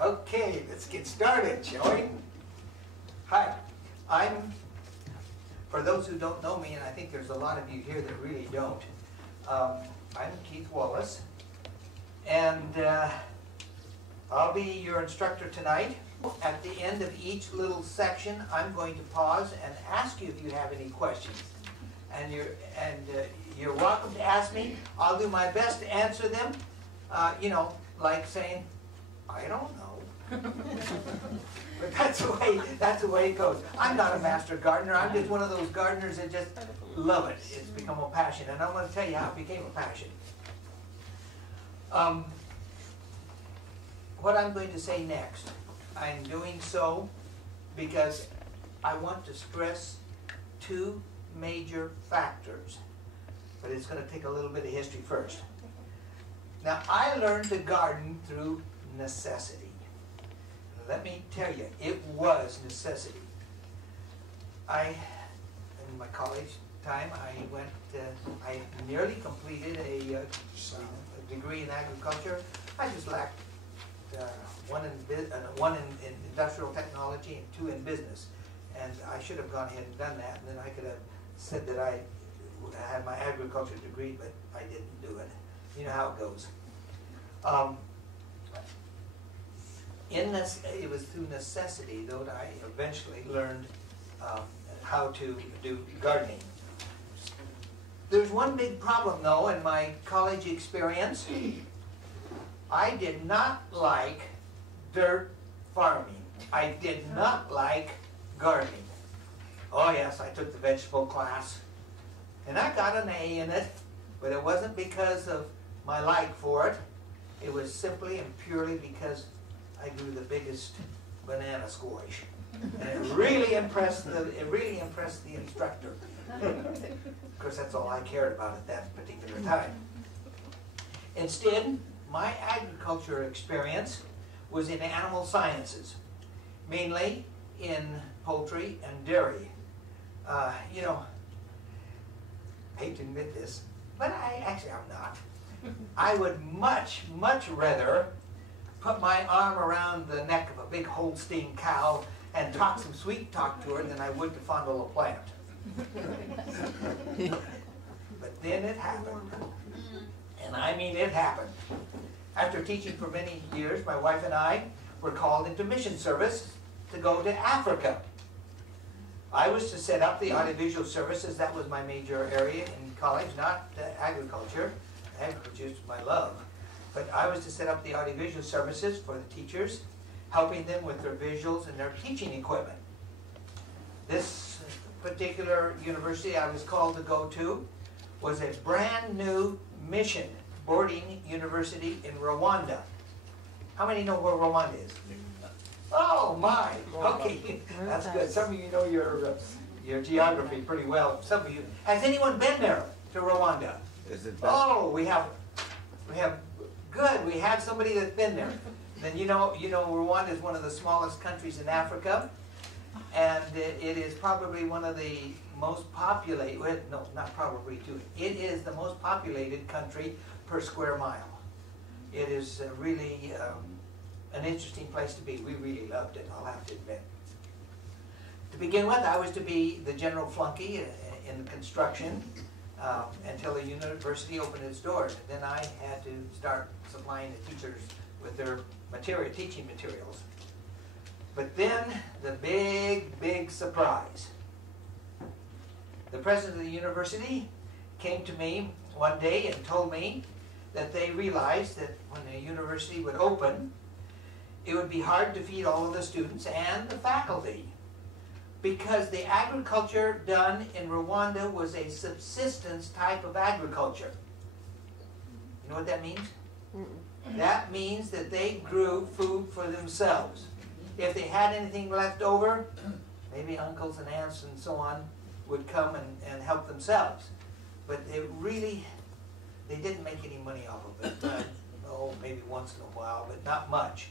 Okay, let's get started, shall we? Hi, for those who don't know me, and I think there's a lot of you here that really don't, I'm Keith Wallace, and I'll be your instructor tonight. At the end of each little section, I'm going to pause and ask you if you have any questions. And you're welcome to ask me. I'll do my best to answer them. Like saying, I don't know. But that's the way it goes. I'm not a master gardener. I'm just one of those gardeners that just love it. It's become a passion, and I'm going to tell you how it became a passion. What I'm going to say next, I'm doing so because I want to stress two major factors. But it's going to take a little bit of history first. Now, I learned to garden through necessity. Let me tell you, it was necessity. In my college time, I nearly completed a degree in agriculture. I just lacked one in industrial technology and two in business. And I should have gone ahead and done that, and then I could have said that I had my agriculture degree, but I didn't do it. You know how it goes. It was through necessity, though, that I eventually learned how to do gardening. There's one big problem, though, in my college experience. I did not like dirt farming. I did not like gardening. Oh yes, I took the vegetable class, and I got an A in it, but it wasn't because of my like for it. It was simply and purely because I grew the biggest banana squash, and it really impressed the instructor. Of course, that's all I cared about at that particular time. Instead, my agriculture experience was in animal sciences, mainly in poultry and dairy. Hate to admit this, but I'm not. I would much rather put my arm around the neck of a big Holstein cow and talk some sweet talk to her than I would to fondle a plant. But then it happened. And I mean it happened. After teaching for many years, my wife and I were called into mission service to go to Africa. I was to set up the audiovisual services. That was my major area in college, not agriculture. Agriculture is my love. But I was to set up the audiovisual services for the teachers, helping them with their visuals and their teaching equipment. This particular university I was called to go to was a brand new mission boarding university in Rwanda. How many know where Rwanda is? Oh my! Okay, that's good. Some of you know your geography pretty well. Some of you. Has anyone been there to Rwanda? Is it oh, we have. Good. We have somebody that's been there. Then you know, Rwanda is one of the smallest countries in Africa, and it is probably one of the most populated. No, not probably too. It is the most populated country per square mile. It is really an interesting place to be. We really loved it, I'll have to admit. To begin with, I was to be the general flunky in construction until the university opened its doors. And then I had to start supplying the teachers with their teaching materials. But then, the big surprise. The president of the university came to me one day and told me that they realized that when the university would open, it would be hard to feed all of the students and the faculty because the agriculture done in Rwanda was a subsistence type of agriculture. You know what that means? That means that they grew food for themselves. If they had anything left over, maybe uncles and aunts and so on would come and help themselves. But they didn't make any money off of it. Maybe once in a while, but not much.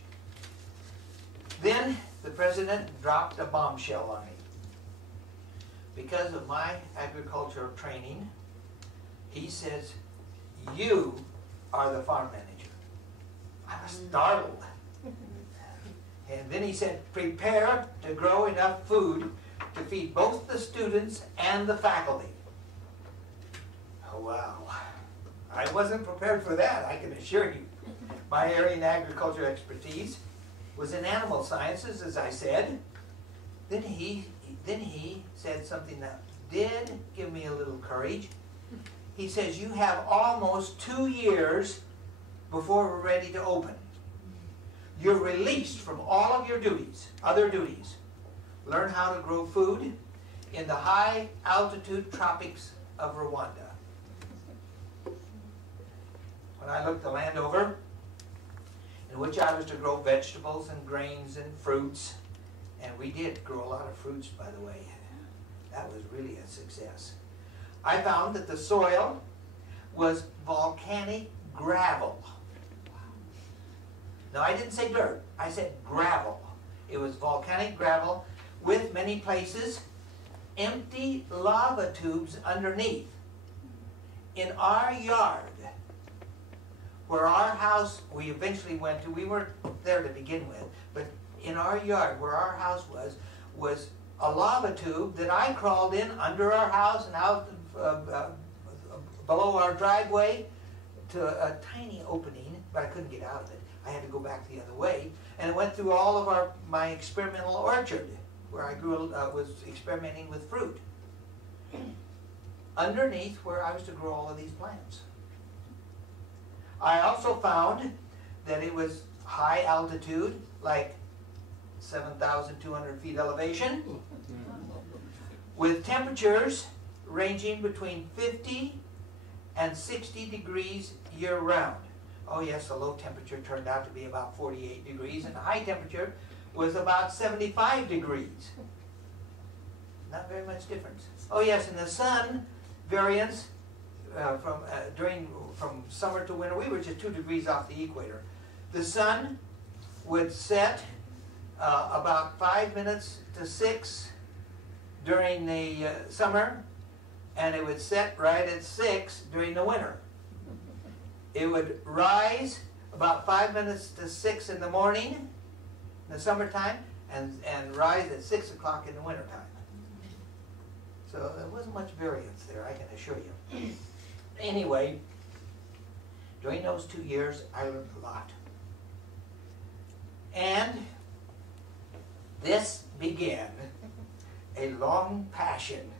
Then the president dropped a bombshell on me. Because of my agricultural training, he says, "You are the farm manager." I was startled. And then he said, prepare to grow enough food to feed both the students and the faculty. Oh, wow. I wasn't prepared for that, I can assure you. My area in agriculture expertise was in animal sciences, as I said. Then he said something that did give me a little courage. He says, you have almost 2 years before we're ready to open. You're released from all of your duties, other duties. Learn how to grow food in the high altitude tropics of Rwanda. When I looked the land over, in which I was to grow vegetables and grains and fruits, and we did grow a lot of fruits, by the way. That was really a success. I found that the soil was volcanic gravel. No, I didn't say dirt. I said gravel. It was volcanic gravel with many places empty lava tubes underneath. In our yard, where our house we eventually went to, we weren't there to begin with, but in our yard where our house was a lava tube that I crawled in under our house and out below our driveway to a tiny opening, but I couldn't get out of it. I had to go back the other way, and it went through all of my experimental orchard where I was experimenting with fruit. Underneath where I was to grow all of these plants. I also found that it was high altitude, like 7,200 feet elevation, with temperatures ranging between 50 and 60 degrees year-round. Oh yes, the low temperature turned out to be about 48 degrees, and the high temperature was about 75 degrees. Not very much difference. Oh yes, and the sun variance from summer to winter, we were just 2 degrees off the equator. The sun would set about 5 minutes to 6 during the summer, and it would set right at 6 during the winter. It would rise about 5 minutes to 6 in the morning in the summertime, and rise at 6 o'clock in the wintertime. So there wasn't much variance there, I can assure you. Anyway, during those 2 years, I learned a lot. And this began a long passion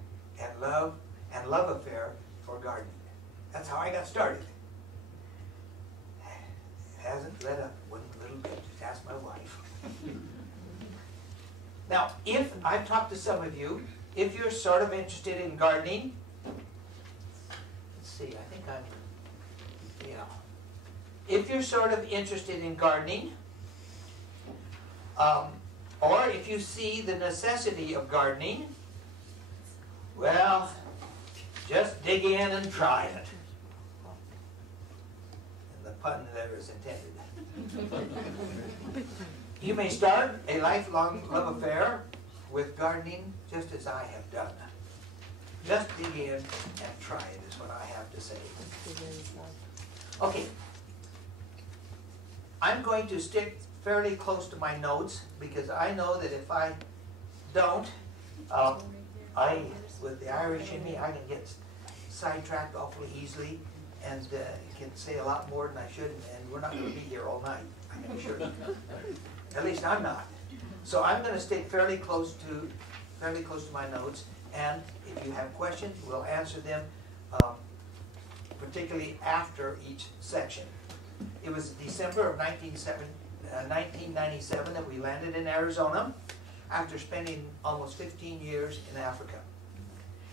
and love affair for gardening. That's how I got started. It hasn't let up one little bit. Just ask my wife. Now, if I've talked to some of you, if you're sort of interested in gardening, let's see, I think if you're sort of interested in gardening, or if you see the necessity of gardening, well, just dig in and try it. And the pun there is intended. You may start a lifelong love affair with gardening just as I have done. Just dig in and try it is what I have to say. Okay. I'm going to stick fairly close to my notes because I know that if I don't, with the Irish in me, I can get sidetracked awfully easily and can say a lot more than I should, and we're not going to be here all night, I can assure you. At least I'm not. So I'm going to stick fairly close to my notes, and if you have questions, we'll answer them, particularly after each section. It was December of 1997 that we landed in Arizona after spending almost 15 years in Africa.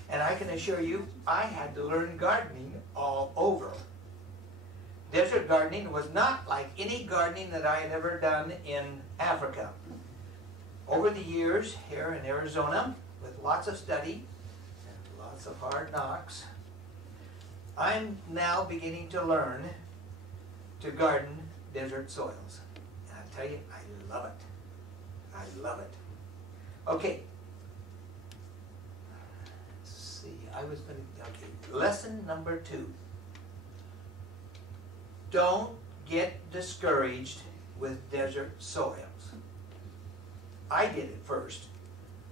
And I can assure you, I had to learn gardening all over. Desert gardening was not like any gardening that I had ever done in Africa. Over the years here in Arizona, with lots of study and lots of hard knocks, I'm now beginning to learn to garden desert soils. And I tell you, I love it. I love it. Okay. Let's see, okay, lesson number 2. Don't get discouraged with desert soils. I did it first,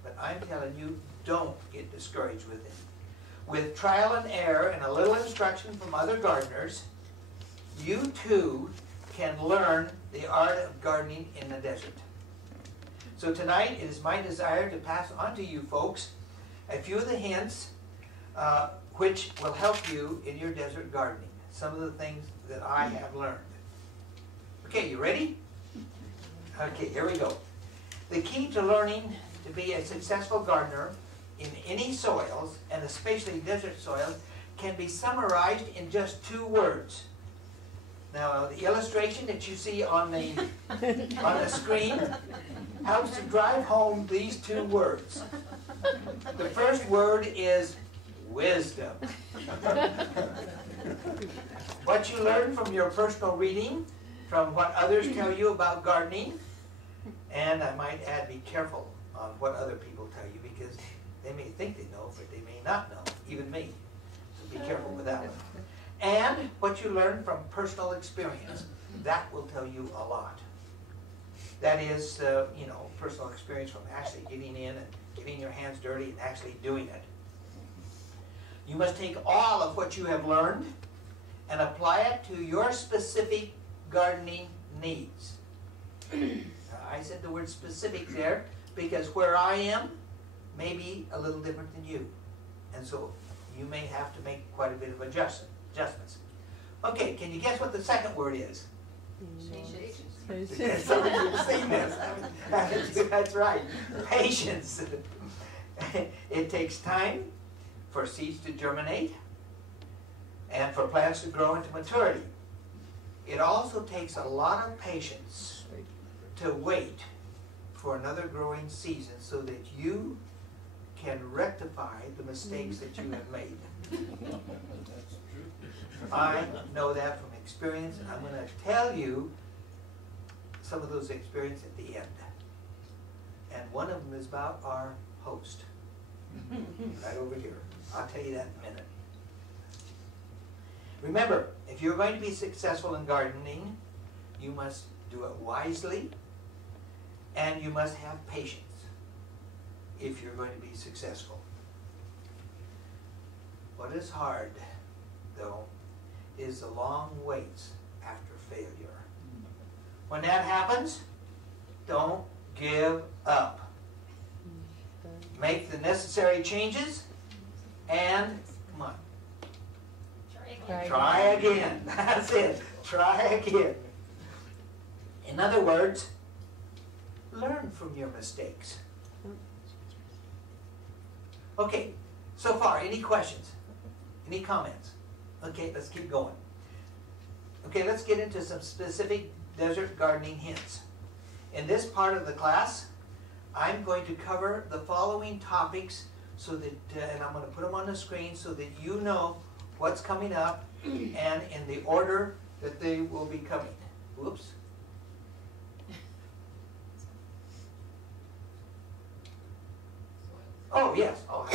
but I'm telling you, don't get discouraged with it. With trial and error and a little instruction from other gardeners, you too can learn the art of gardening in the desert. So tonight it is my desire to pass on to you folks a few of the hints which will help you in your desert gardening. Some of the things that I have learned. Okay, you ready? Okay, here we go. The key to learning to be a successful gardener in any soils, and especially desert soils, can be summarized in just 2 words. Now, the illustration that you see on the screen helps to drive home these 2 words. The first word is wisdom. What you learn from your personal reading, from what others tell you about gardening, and I might add, be careful on what other people tell you, because they may think they know, but they may not know, even me. So be careful with that one. And what you learn from personal experience, that will tell you a lot. That is, you know, personal experience from actually getting in and getting your hands dirty and actually doing it. You must take all of what you have learned and apply it to your specific gardening needs. I said the word specific there because where I am may be a little different than you. And so you may have to make quite a bit of adjustments. Okay, can you guess what the second word is? Patience. Some of you have seen this. That's right. Patience. It takes time for seeds to germinate and for plants to grow into maturity. It also takes a lot of patience to wait for another growing season so that you can rectify the mistakes that you have made. I know that from experience, and I'm going to tell you some of those experiences at the end. And one of them is about our host. Right over here. I'll tell you that in a minute. Remember, if you're going to be successful in gardening, you must do it wisely, and you must have patience if you're going to be successful. What is hard, though, is the long waits after failure. When that happens, don't give up. Make the necessary changes and, come on, try again. That's it. Try again. In other words, learn from your mistakes. Okay, so far, any questions? Any comments? Okay, let's keep going. Okay, let's get into some specific desert gardening hints. In this part of the class, I'm going to cover the following topics so that, and I'm going to put them on the screen so that you know what's coming up and in the order that they will be coming. Whoops. Oh, yes. Oh,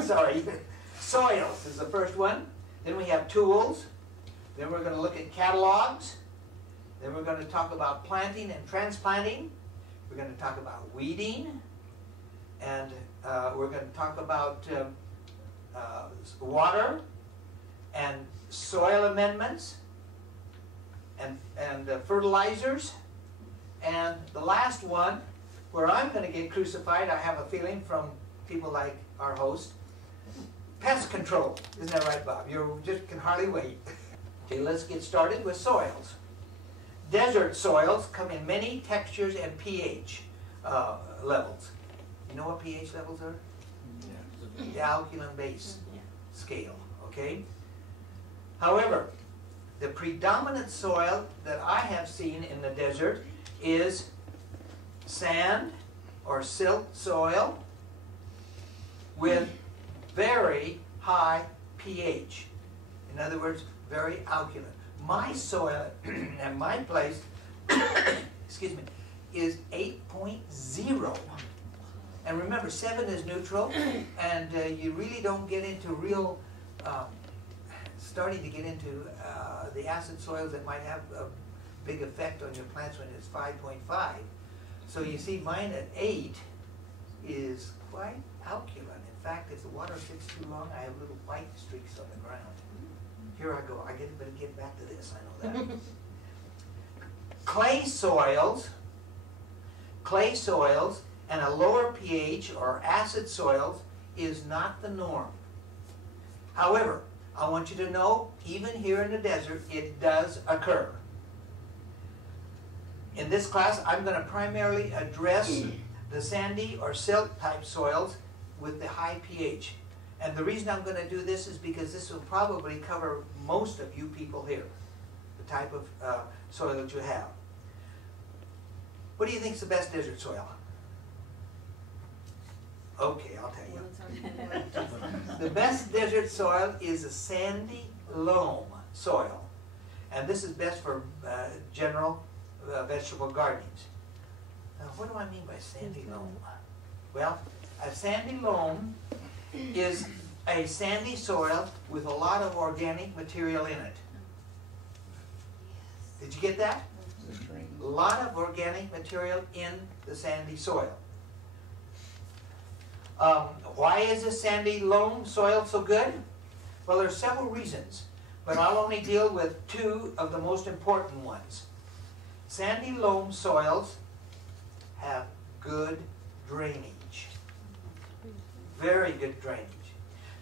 sorry. Soils is the first one. Then we have tools. Then we're going to look at catalogs. Then we're going to talk about planting and transplanting. We're going to talk about weeding. And we're going to talk about water and soil amendments and fertilizers. And the last one, where I'm going to get crucified, I have a feeling from people like our host, pest control. Isn't that right, Bob? You just can hardly wait. Okay, let's get started with soils. Desert soils come in many textures and pH levels. You know what pH levels are? Yeah. The alkaline base scale, okay? However, the predominant soil that I have seen in the desert is sand or silt soil with very high pH. In other words, very alkaline. My soil at my place, excuse me, is 8.0. And remember, 7 is neutral, and you really don't get into real, starting to get into the acid soils that might have a big effect on your plants when it's 5.5. So you see mine at 8 is quite alkaline. In fact, if the water sits too long, I have little white streaks on the ground. Here I go. I better get back to this. I know that. Clay soils and a lower pH or acid soils is not the norm. However, I want you to know, even here in the desert, it does occur. In this class, I'm going to primarily address the sandy or silt type soils with the high pH. And the reason I'm going to do this is because this will probably cover most of you people here, the type of soil that you have. What do you think is the best desert soil? Okay, I'll tell you. The best desert soil is a sandy loam soil. And this is best for general vegetable gardenings. Now, what do I mean by sandy loam? Well, a sandy loam is a sandy soil with a lot of organic material in it. Did you get that? A lot of organic material in the sandy soil. Why is a sandy loam soil so good? Well, there are several reasons, but I'll only deal with 2 of the most important ones. Sandy loam soils have good drainage. Very good drainage.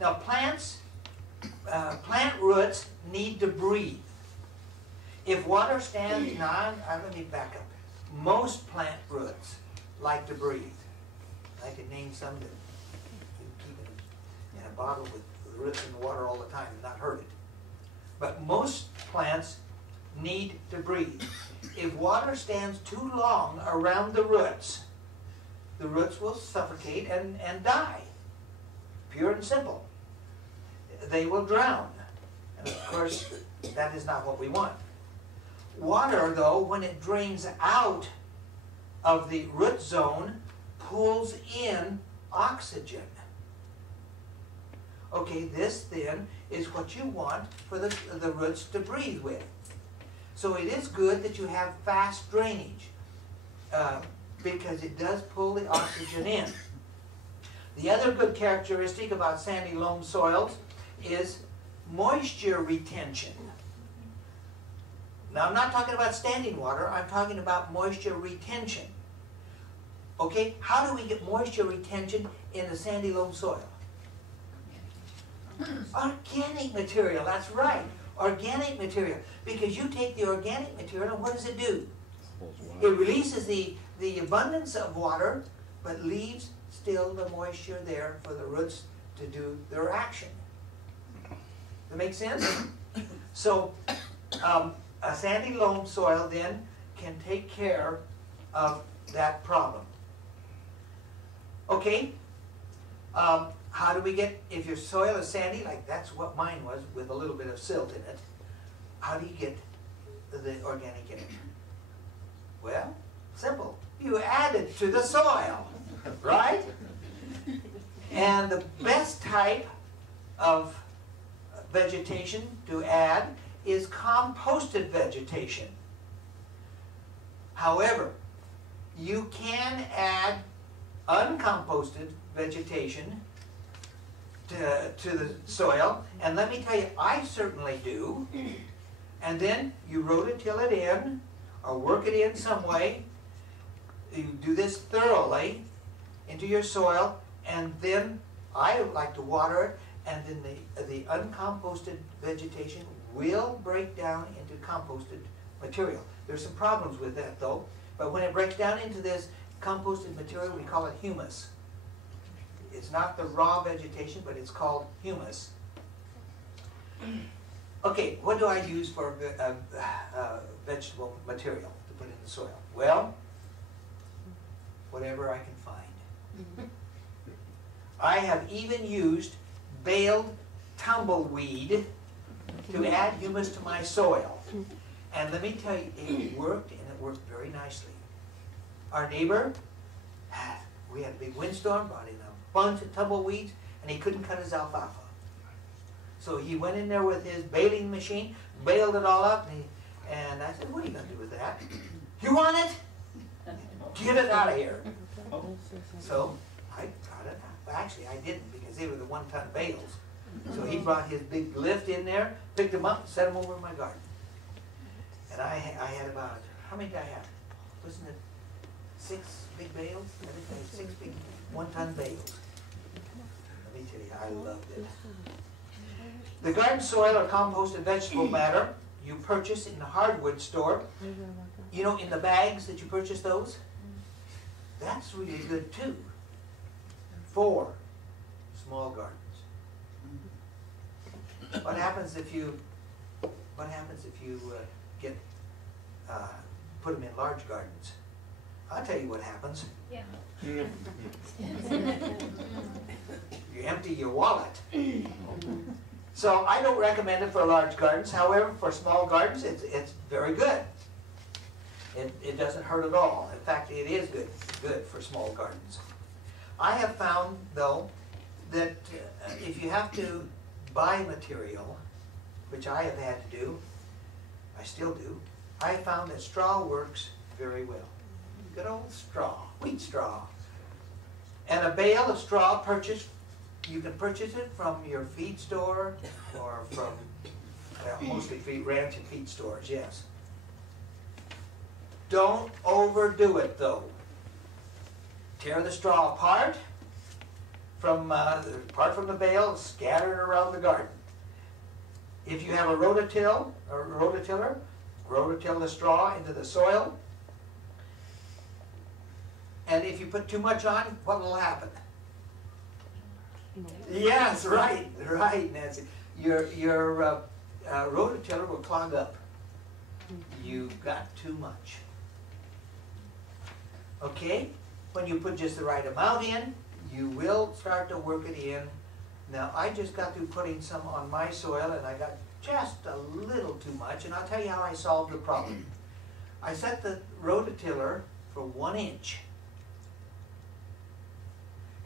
Now plant roots need to breathe. If water stands let me back up. Most plant roots like to breathe. I could name some that you keep in a bottle with the roots in the water all the time and not hurt it. But most plants need to breathe. If water stands too long around the roots will suffocate and die. Pure and simple. They will drown. And of course, that is not what we want. Water, though, when it drains out of the root zone, pulls in oxygen. Okay, this then is what you want for the roots to breathe with. So it is good that you have fast drainage because it does pull the oxygen in. The other good characteristic about sandy loam soils is moisture retention. Now, I'm not talking about standing water. I'm talking about moisture retention. Okay, how do we get moisture retention in a sandy loam soil? Organic material, that's right. Organic material. Because you take the organic material and what does it do? It releases the abundance of water, but leaves still the moisture there for the roots to do their action. That make sense? So, a sandy loam soil then can take care of that problem. Okay? How do we get, if your soil is sandy, like that's what mine was, with a little bit of silt in it, how do you get the organic in it? Well, simple. You add it to the soil, right? And the best type of vegetation to add is composted vegetation. However, you can add uncomposted vegetation to the soil, and let me tell you, I certainly do. And then you rototill it in, or work it in some way. You do this thoroughly into your soil, and then I like to water it, and then the uncomposted vegetation will break down into composted material. There's some problems with that though, but when it breaks down into this composted material, we call it humus. It's not the raw vegetation, but it's called humus. Okay, what do I use for vegetable material to put in the soil? Well, whatever I can find. I have even used baled tumbleweed to add humus to my soil. And let me tell you, it worked, and it worked very nicely. Our neighbor, we had a big windstorm, brought in a bunch of tumbleweeds, and he couldn't cut his alfalfa. So he went in there with his baling machine, baled it all up, and I said, what are you going to do with that? You want it? get it out of here. So I got it out. Well, actually, I didn't because they were the 1-ton bales. So he brought his big lift in there, picked them up, and set them over in my garden. And I had about, how many did I have? Wasn't it 6 big bales? I think I had 6 big 1-ton bales. Let me tell you, I loved it. The garden soil or composted vegetable matter you purchase in the hardwood store, you know, in the bags that you purchase those, that's really good too for small gardens. What happens if you get put them in large gardens? I'll tell you what happens. Yeah. You empty your wallet. So I don't recommend it for large gardens. However, for small gardens, it's very good. It doesn't hurt at all. In fact, it is good for small gardens. I have found, though, that if you have to buy material, which I have had to do, I still do, I found that straw works very well. Good old straw, wheat straw. And a bale of straw purchased, you can purchase it from your feed store or from, well, mostly ranch and feed stores, yes. Don't overdo it though. Tear the straw apart from the bale, scatter it around the garden. If you have a rototiller, rototill the straw into the soil. And if you put too much on, what will happen? Yes, right, Nancy. Your rototiller will clog up. You've got too much. Okay? When you put just the right amount in, you will start to work it in. Now, I just got through putting some on my soil, and I got just a little too much, and I'll tell you how I solved the problem. I set the rototiller for 1 inch.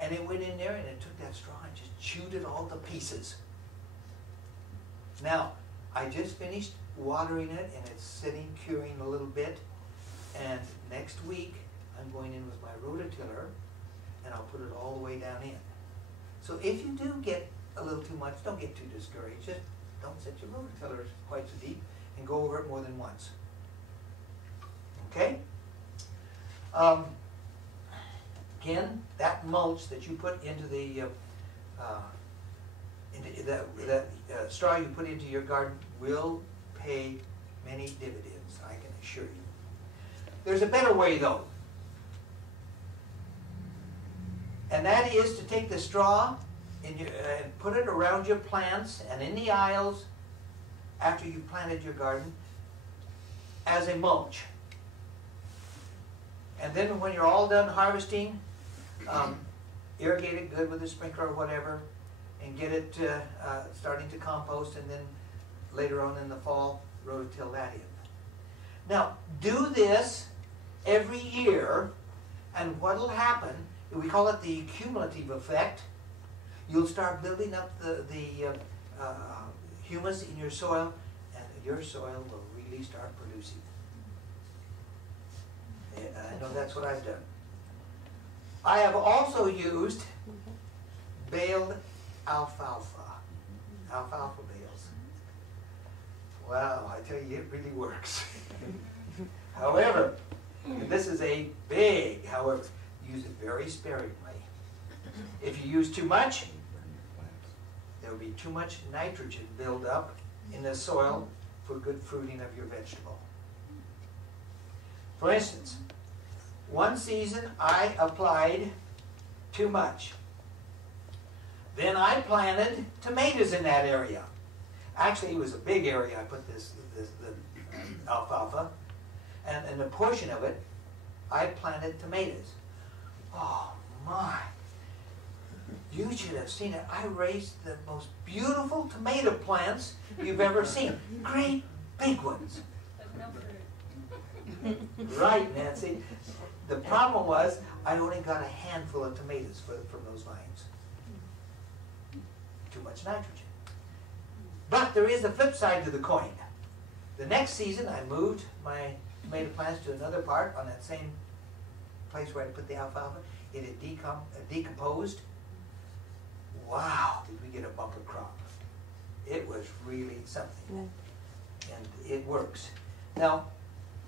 And it went in there and it took that straw and just chewed it all to pieces. Now, I just finished watering it and it's sitting, curing a little bit. And next week, I'm going in with my rototiller and I'll put it all the way down in. So if you do get a little too much, don't get too discouraged. Just don't set your rototiller quite so deep and go over it more than once. Okay? Again, that mulch that you put into the straw you put into your garden will pay many dividends, I can assure you. There's a better way though, and that is to take the straw and put it around your plants and in the aisles after you've planted your garden as a mulch. And then when you're all done harvesting, irrigate it good with a sprinkler or whatever, and get it starting to compost, and then later on in the fall, rototill that in. Now, do this every year, and what will happen, we call it the cumulative effect. You'll start building up the humus in your soil, and your soil will really start producing. I know that's what I've done. I have also used baled alfalfa bales. Wow, I tell you, it really works. However, and this is a big, however, use it very sparingly. If you use too much, there will be too much nitrogen build up in the soil for good fruiting of your vegetable. For instance, one season I applied too much. Then I planted tomatoes in that area. Actually, it was a big area I put the alfalfa, and a portion of it I planted tomatoes. Oh my! You should have seen it. I raised the most beautiful tomato plants you've ever seen. Great big ones. Right, Nancy. The problem was I only got a handful of tomatoes from those vines. Too much nitrogen. But there is a flip side to the coin. The next season I moved my tomato plants to another part on that same place where I put the alfalfa, it had decomposed. Wow, did we get a bumper crop. It was really something. And it works. Now,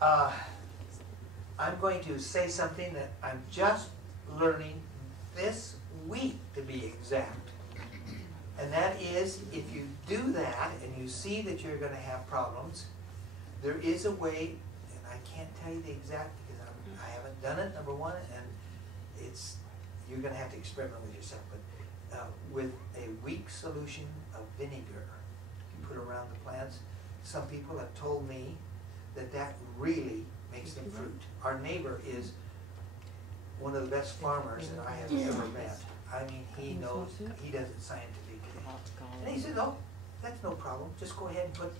I'm going to say something that I'm just learning this week, to be exact. And that is, if you do that and you see that you're going to have problems, there is a way, and I can't tell you the exact because I haven't done it, number one, and you're going to have to experiment with yourself, but with a weak solution of vinegar you put around the plants. Some people have told me that that really makes them fruit. Our neighbor is one of the best farmers that I have ever met. I mean, he knows, he does it scientifically. And he says, oh, that's no problem. Just go ahead and put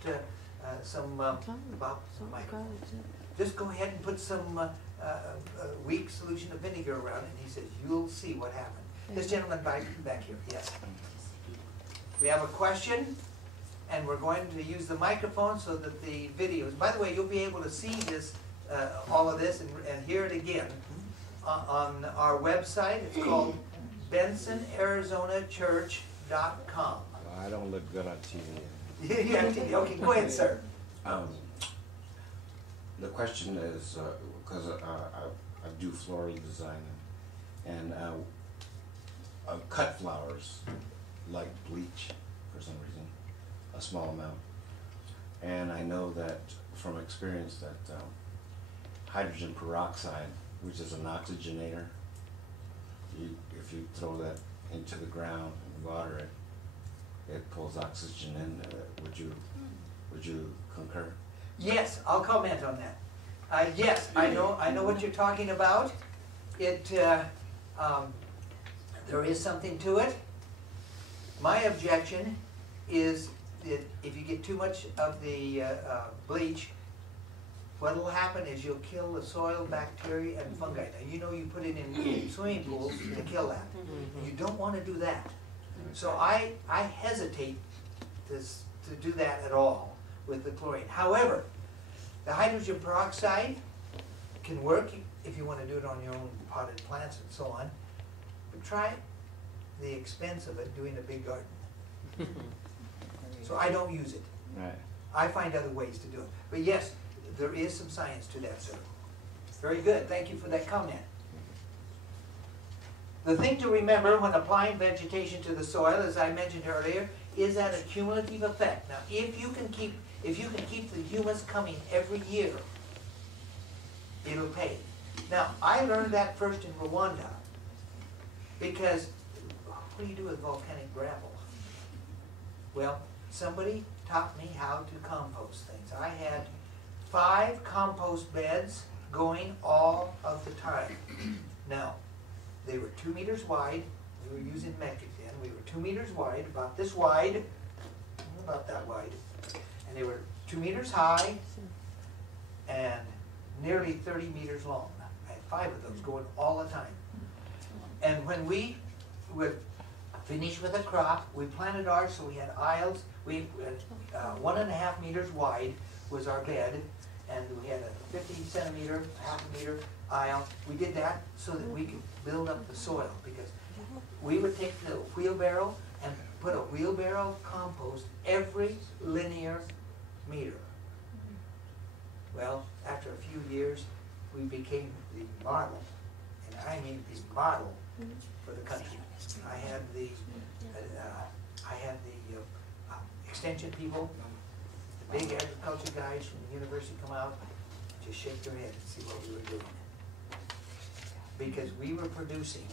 just go ahead and put some weak solution of vinegar around it. And he says, you'll see what happens. This gentleman back here, yes. We have a question, and we're going to use the microphone so that the videos, by the way, you'll be able to see this, all of this and hear it again on our website. It's called BensonArizonaChurch.com. I don't look good on TV. You have TV. Okay, go ahead, sir. The question is, because I do floral design, and cut flowers like bleach for some reason, a small amount. And I know that from experience that hydrogen peroxide, which is an oxygenator, if you throw that into the ground and water it, it pulls oxygen in. Would you concur? Yes, I'll comment on that. Yes, I know what you're talking about. There is something to it. My objection is that if you get too much of the bleach, what will happen is you'll kill the soil bacteria and fungi. Now, you know you put it in swimming pools to kill that. You don't want to do that. So I hesitate to do that at all with the chlorine. However, the hydrogen peroxide can work if you want to do it on your own potted plants and so on. But try the expense of it doing a big garden. So I don't use it. Right. I find other ways to do it. But yes, there is some science to that, sir. Very good. Thank you for that comment. The thing to remember when applying vegetation to the soil, as I mentioned earlier, is that a cumulative effect. Now, if you can keep the humus coming every year, it'll pay. Now, I learned that first in Rwanda, because what do you do with volcanic gravel? Well, somebody taught me how to compost things. I had 5 compost beds going all of the time. Now, they were 2 meters wide. We were using metric then. We were 2 meters wide, about this wide, about that wide. And they were 2 meters high and nearly 30 meters long. I had 5 of those going all the time. And when we would finish with a crop, we planted ours, so we had aisles. We had 1.5 meters wide was our bed, and we had a 50 centimeter, half a meter aisle. We did that so that we could build up the soil, because we would take the wheelbarrow and put a wheelbarrow of compost every linear meter. Well, after a few years, we became the model, and I mean the model for the country. I had the extension people, the big agriculture guys from the university come out, just shake their head and see what we were doing. Because we were producing,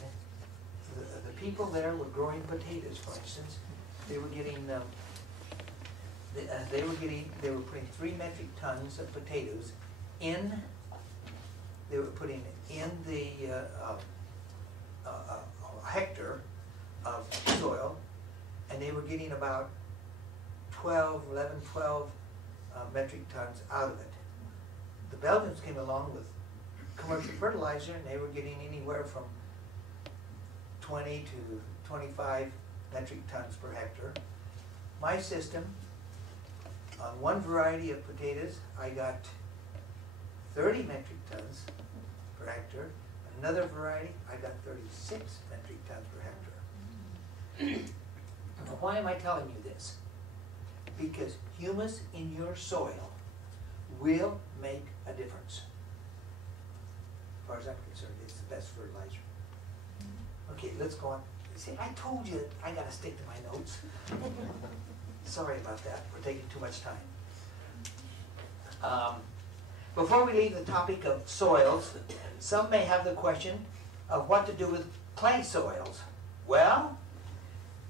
the people there were growing potatoes, for instance. They were getting, they were putting 3 metric tons of potatoes in, they were putting in the hectare of soil, and they were getting about 12 metric tons out of it. The Belgians came along with commercial fertilizer, and they were getting anywhere from 20 to 25 metric tons per hectare. My system, on one variety of potatoes, I got 30 metric tons per hectare. another variety, I got 36 metric tons per hectare. Now, why am I telling you this? Because humus in your soil will make a difference. As far as I'm concerned, it's the best fertilizer. Okay, let's go on. See, I told you I gotta stick to my notes. Sorry about that, we're taking too much time. Before we leave the topic of soils, some may have the question of what to do with clay soils. Well,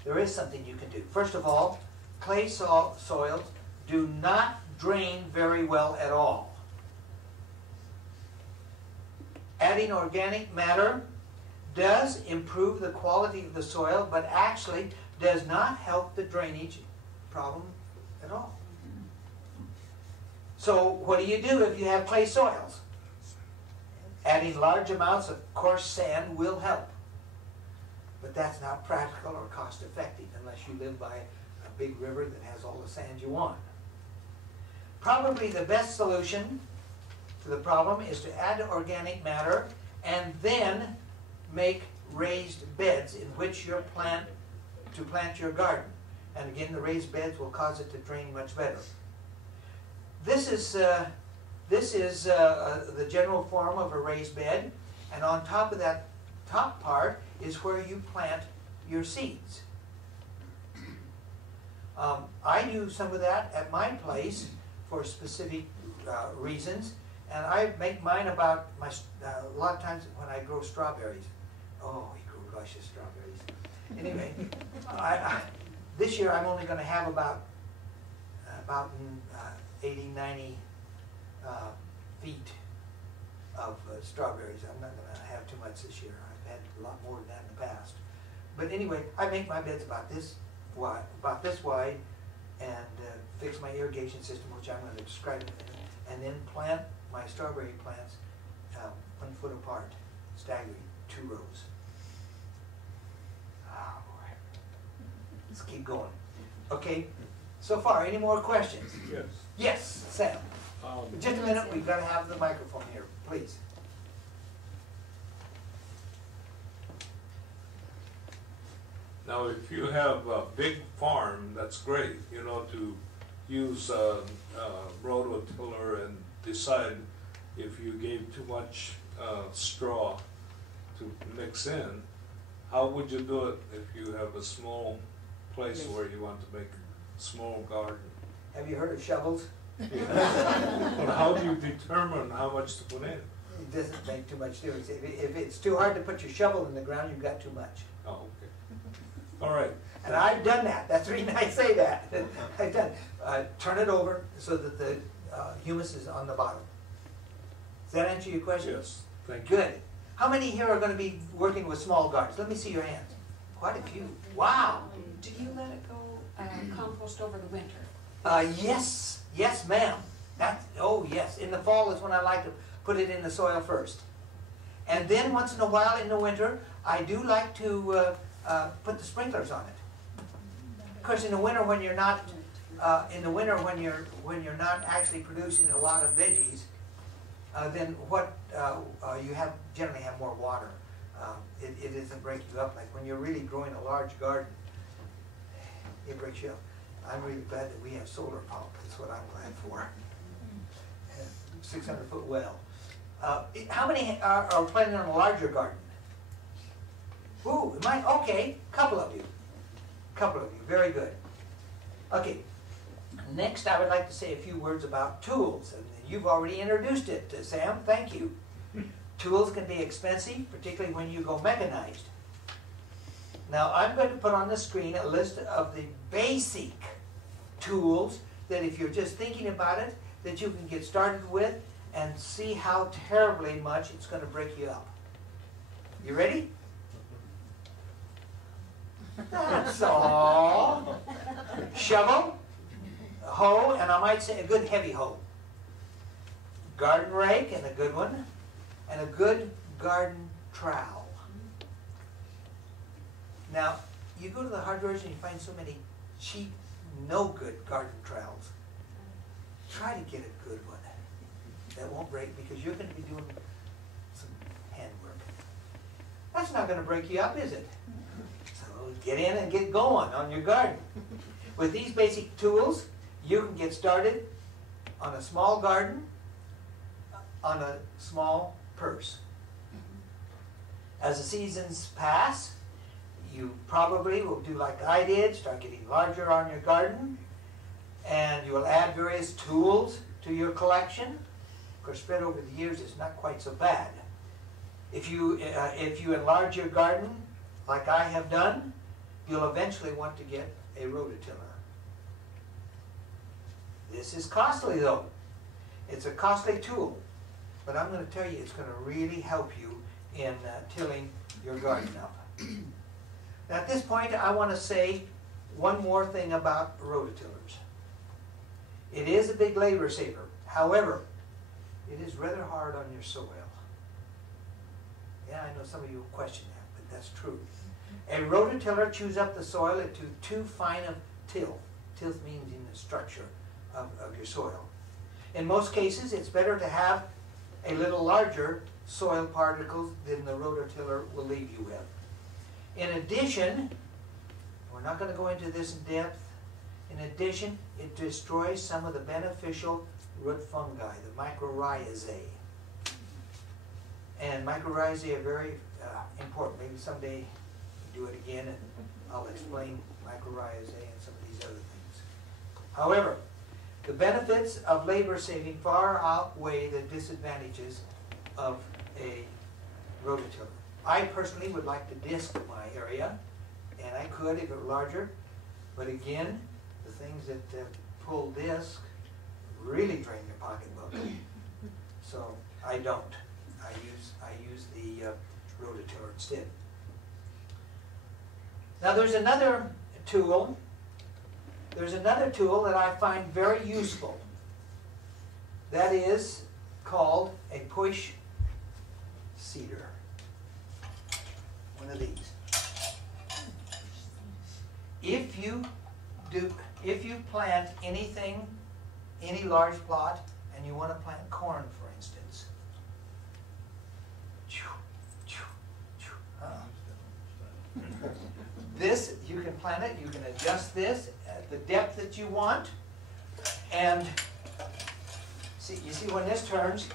there is something you can do. First of all, clay soils do not drain very well at all. Adding organic matter does improve the quality of the soil, but actually does not help the drainage problem at all. So what do you do if you have clay soils? Adding large amounts of coarse sand will help. But that's not practical or cost effective unless you live by a big river that has all the sand you want. Probably the best solution to the problem is to add organic matter and then make raised beds in which you plant your garden. And again, the raised beds will cause it to drain much better. This is the general form of a raised bed, and on top of that top part is where you plant your seeds. I do some of that at my place for specific reasons, and I make mine about a lot of times when I grow strawberries. Oh, we grow luscious strawberries. Anyway, this year I'm only going to have about 80, 90 feet of strawberries. I'm not going to have too much this year. I've had a lot more than that in the past. But anyway, I make my beds about this wide, and fix my irrigation system, which I'm going to describe in a minute, and then plant my strawberry plants 1 foot apart, staggering 2 rows. Oh boy. Let's keep going. Okay, so far, any more questions? Yes. Yes, Sam. Just a minute, we've got to have the microphone here, please. Now, if you have a big farm, that's great, you know, to use rototiller and decide if you gave too much straw to mix in. How would you do it if you have a small place where you want to make a small garden? Have you heard of shovels? But how do you determine how much to put in? It doesn't make too much difference. If it's too hard to put your shovel in the ground, you've got too much. Oh, okay. All right. And I've done that. That's the reason I say that. I've done. Turn it over so that the humus is on the bottom. Does that answer your question? Yes. Thank you. Good. How many here are going to be working with small gardens? Let me see your hands. Quite a few. Wow. Do you let it go compost over the winter? Yes. Yes, ma'am. Oh, yes. In the fall is when I like to put it in the soil first. And then once in a while in the winter, I do like to put the sprinklers on it. Of course, in the winter when you're not when you're not actually producing a lot of veggies, then what you generally have more water. It doesn't break you up like when you're really growing a large garden. It breaks you up. I'm really glad that we have solar pump. That's what I'm glad for. 600-foot well. How many are planning on a larger garden? Ooh, okay, couple of you. Couple of you, very good. Okay, next I would like to say a few words about tools. And you've already introduced it, Sam, thank you. Tools can be expensive, particularly when you go mechanized. Now I'm going to put on the screen a list of the basic tools that if you're just thinking about it, that you can get started with and see how terribly much it's going to break you up. You ready? That's all. Shovel, hoe, and I might say a good heavy hoe. Garden rake, and a good one, and a good garden trowel. Now, you go to the hardwares and you find so many cheap, no good garden trowels. Try to get a good one that won't break because you're going to be doing some handwork. That's not going to break you up, is it? So get in and get going on your garden. With these basic tools, you can get started on a small garden, on a small purse. As the seasons pass, you probably will do like I did, start getting larger on your garden, and you will add various tools to your collection. Of course, spread over the years is not quite so bad. If you enlarge your garden, like I have done, you'll eventually want to get a rototiller. This is costly though. It's a costly tool, but I'm going to tell you it's going to really help you in tilling your garden up. Now at this point I want to say one more thing about rototillers. It is a big labor saver. However, it is rather hard on your soil. Yeah, I know some of you will question that, but that's true. A rototiller chews up the soil into too fine of tilth. Tilth means in the structure of your soil. In most cases, it's better to have a little larger soil particles than the rototiller will leave you with. In addition, we're not going to go into this in depth, in addition, it destroys some of the beneficial root fungi, the mycorrhizae. And mycorrhizae are very important. Maybe someday we'll do it again and I'll explain mycorrhizae and some of these other things. However, the benefits of labor saving far outweigh the disadvantages of a rototiller. I personally would like to disc my area, and I could if it were larger, but again, the things that pull disc really drain your pocketbook. So I don't. I use the rototiller instead. Now there's another tool. There's another tool that I find very useful. That is called a push seeder. One of these. If you plant anything, any large plot, and you want to plant corn, for instance, this, you can plant it, you can adjust this at the depth that you want, and see, you see when this turns,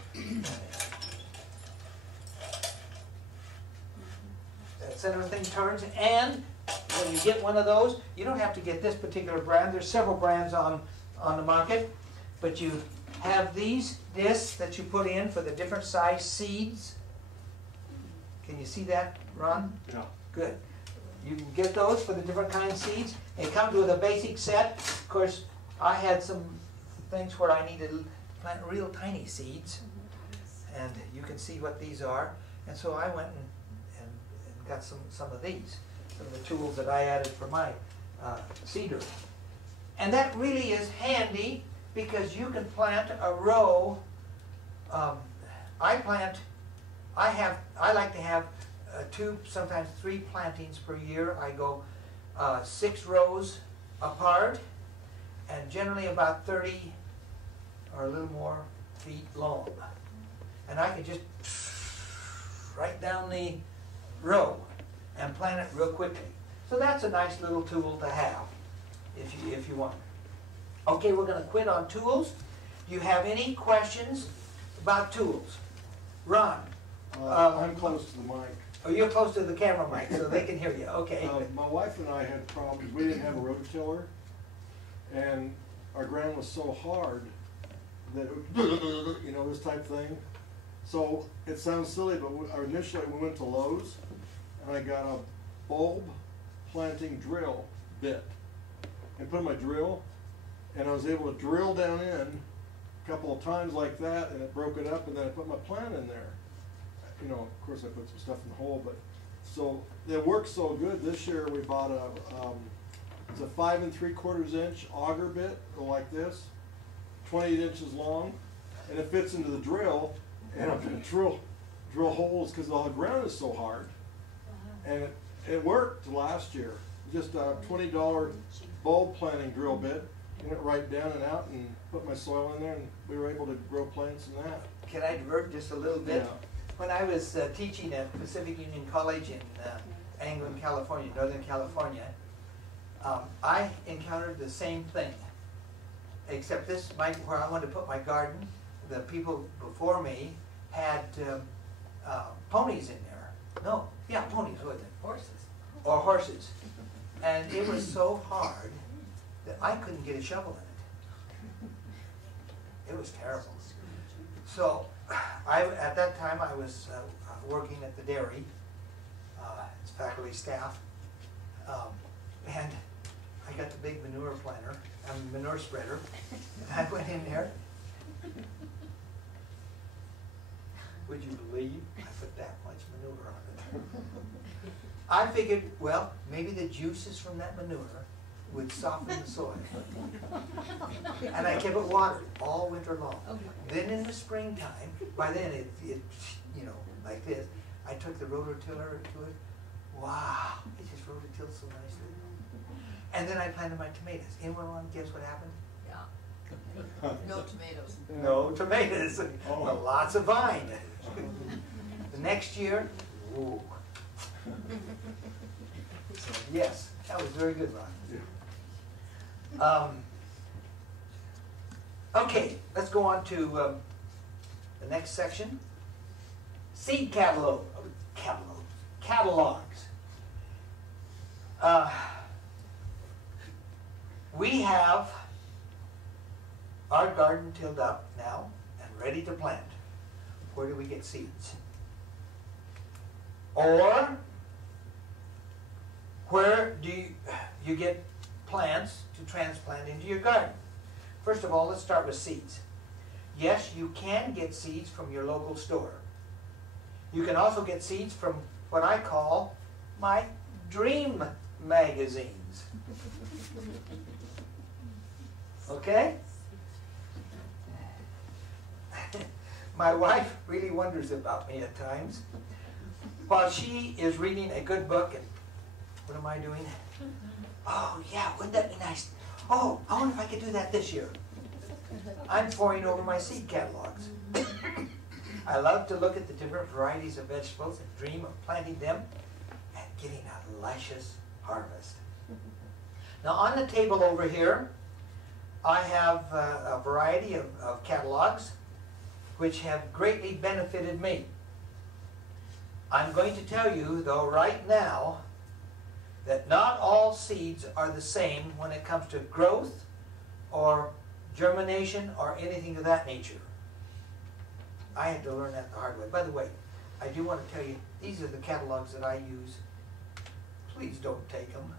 that center thing turns, and when you get one of those, you don't have to get this particular brand. There's several brands on the market, but you have these discs that you put in for the different size seeds. Can you see that, Ron? Yeah. Good. You can get those for the different kind of seeds. It comes with a basic set. Of course, I had some things where I needed to plant real tiny seeds, and you can see what these are. And so I went and got some of these, some of the tools that I added for my cedar. And that really is handy because you can plant a row. I like to have 2, sometimes 3 plantings per year. I go 6 rows apart, and generally about 30 or a little more feet long. And I can just right down the row and plant it real quickly. So that's a nice little tool to have if you want. Okay, we're going to quit on tools. Do you have any questions about tools? Ron? I'm close to the mic. Oh, you're close to the camera mic, so they can hear you. Okay. My wife and I had problems. We didn't have a rototiller, and our ground was so hard that it would, you know, this type thing. So it sounds silly, but initially we went to Lowe's, and I got a bulb planting drill bit, and put in my drill, and I was able to drill down in a couple of times like that, and it broke it up, and then I put my plant in there. You know, of course I put some stuff in the hole, but so it works so good. This year we bought it's a 5 3/4 inch auger bit, go like this, 28 inches long, and it fits into the drill, and I'm gonna drill holes because all the ground is so hard, and it worked last year. Just a $20 bulb planting drill bit, went right down and out, and put my soil in there, and we were able to grow plants in that. Can I divert just a little bit? Yeah. When I was teaching at Pacific Union College in Angling, California, Northern California, I encountered the same thing. Except this, where I wanted to put my garden, the people before me had ponies in there. No, yeah, ponies, wasn't it? Horses. Or horses. And it was so hard that I couldn't get a shovel in it. It was terrible. So, at that time I was working at the dairy as faculty staff, and I got the big manure planter, manure spreader, and I went in there. Would you believe I put that much manure on it? I figured, well, maybe the juices from that manure would soften the soil. And I kept it watered all winter long. Then in the springtime, by then it you know, like this, I took the rototiller to it. Wow, it just rototilled so nicely. And then I planted my tomatoes. Anyone want to guess what happened? Yeah. No tomatoes. No tomatoes. Oh. But lots of vine. The next year, ooh. So, yes, that was very good, Ron. Okay, let's go on to the next section. Seed catalogs. We have our garden tilled up now and ready to plant. Where do we get seeds? Or where do you get plants to transplant into your garden? First of all, let's start with seeds. Yes, you can get seeds from your local store. You can also get seeds from what I call my dream magazines. Okay? My wife really wonders about me at times. While she is reading a good book, and what am I doing? Oh, yeah, wouldn't that be nice? Oh, I wonder if I could do that this year. I'm poring over my seed catalogs. I love to look at the different varieties of vegetables and dream of planting them and getting a luscious harvest. Now, on the table over here, I have a variety of catalogs which have greatly benefited me. I'm going to tell you, though, right now, that not all seeds are the same when it comes to growth or germination or anything of that nature. I had to learn that the hard way. By the way, I do want to tell you, these are the catalogs that I use. Please don't take them.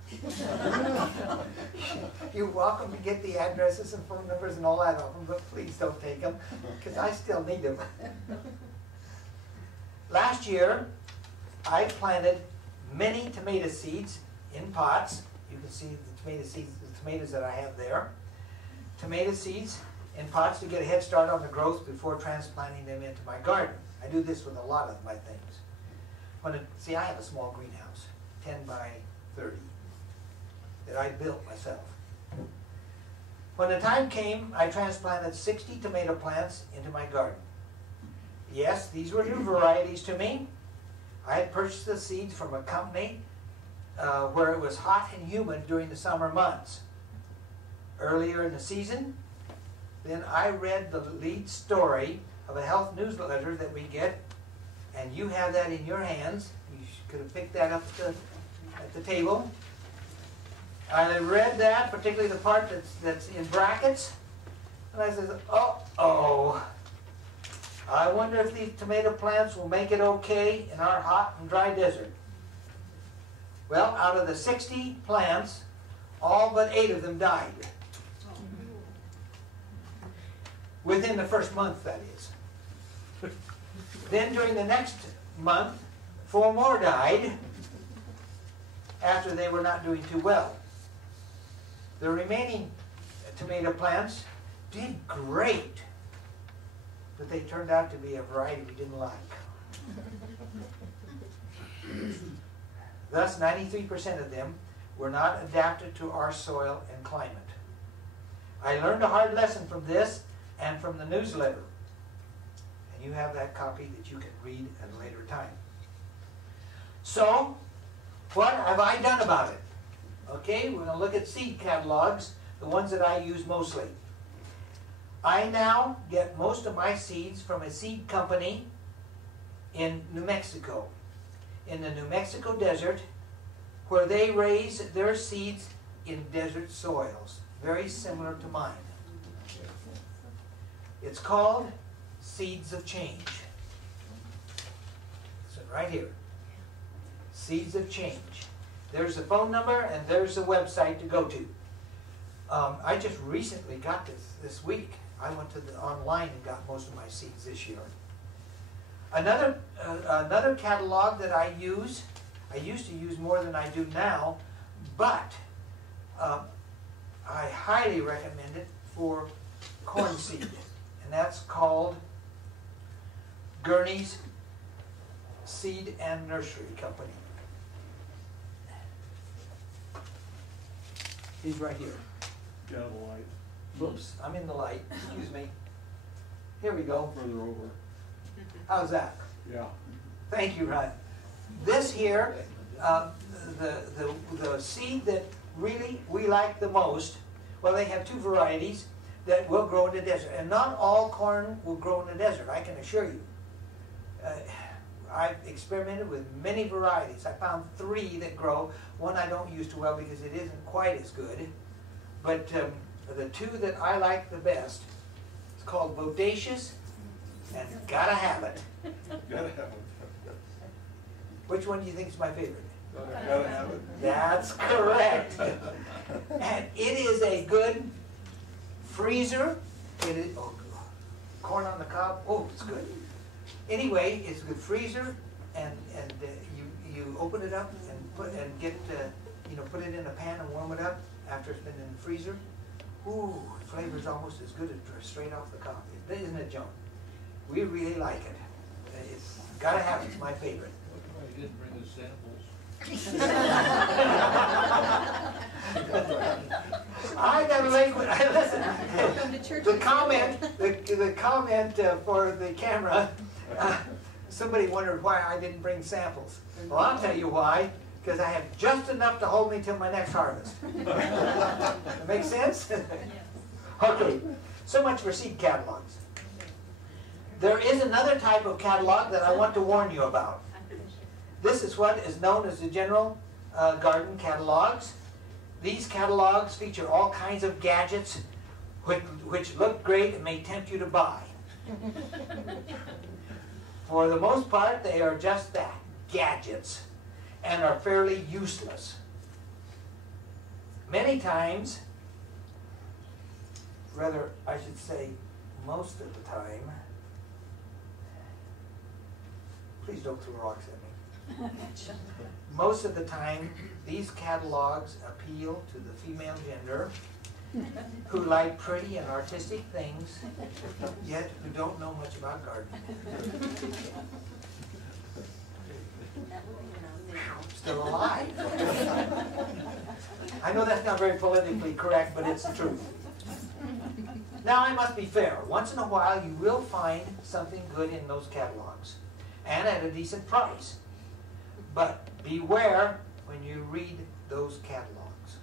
You're welcome to get the addresses and phone numbers and all that of them, but please don't take them, because I still need them. Last year, I planted many tomato seeds in pots. You can see the tomato seeds, the tomatoes that I have there. Tomato seeds in pots to get a head start on the growth before transplanting them into my garden. I do this with a lot of my things. See, I have a small greenhouse, 10 by 30, that I built myself. When the time came, I transplanted 60 tomato plants into my garden. Yes, these were new varieties to me. I had purchased the seeds from a company where it was hot and humid during the summer months. Earlier in the season, then I read the lead story of a health newsletter that we get, and you have that in your hands. You could have picked that up at the table. I read that, particularly the part that's in brackets, and I said, uh-oh. I wonder if these tomato plants will make it okay in our hot and dry desert. Well, out of the 60 plants, all but 8 of them died. Within the first month, that is. Then during the next month, 4 more died after they were not doing too well. The remaining tomato plants did great, but they turned out to be a variety we didn't like. Thus, 93% of them were not adapted to our soil and climate. I learned a hard lesson from this and from the newsletter. and you have that copy that you can read at a later time. So, what have I done about it? Okay, we're going to look at seed catalogs, the ones that I use mostly. I now get most of my seeds from a seed company in New Mexico, in the New Mexico desert, where they raise their seeds in desert soils, very similar to mine. It's called Seeds of Change. So right here, Seeds of Change. There's a phone number and there's a website to go to. I just recently got this week. I went to the online and got most of my seeds this year. Another catalog that I used to use more than I do now, but I highly recommend it for corn seed, and that's called Gurney's Seed and Nursery Company. He's right here. Get out of the light. Whoops, I'm in the light, excuse me. Here we go. Further over. How's that? Yeah. Thank you, Ryan. This here, the seed that really we like the most, well, they have two varieties that will grow in the desert. And not all corn will grow in the desert, I can assure you. I've experimented with many varieties. I found 3 that grow. One I don't use too well because it isn't quite as good. But the 2 that I like the best, it's called Bodacious and Gotta Have It. Gotta have it. Which one do you think is my favorite? Gotta have it. That's correct. And it is a good freezer. It is, oh, corn on the cob. Oh, it's good. Anyway, it's a good freezer, and you open it up and put it in a pan and warm it up after it's been in the freezer. Ooh, the flavor's almost as good as straight off the cob. Isn't it, Joan? We really like it. It's gotta have it. It's my favorite. I didn't bring the samples. I got a language. Listen. Come to church. The comment for the camera. Somebody wondered why I didn't bring samples. Well, I'll tell you why. Because I have just enough to hold me till my next harvest. That makes sense? Okay. So much for seed catalogs. There is another type of catalog that I want to warn you about. This is what is known as the general garden catalogs. These catalogs feature all kinds of gadgets which look great and may tempt you to buy. For the most part, they are just that, gadgets, and are fairly useless. Many times, rather I should say most of the time, please don't throw rocks at me. Most of the time, these catalogs appeal to the female gender who like pretty and artistic things, yet who don't know much about gardening. Still alive. I know that's not very politically correct, but it's the truth. Now I must be fair. Once in a while you will find something good in those catalogs, and at a decent price. But beware when you read those catalogs.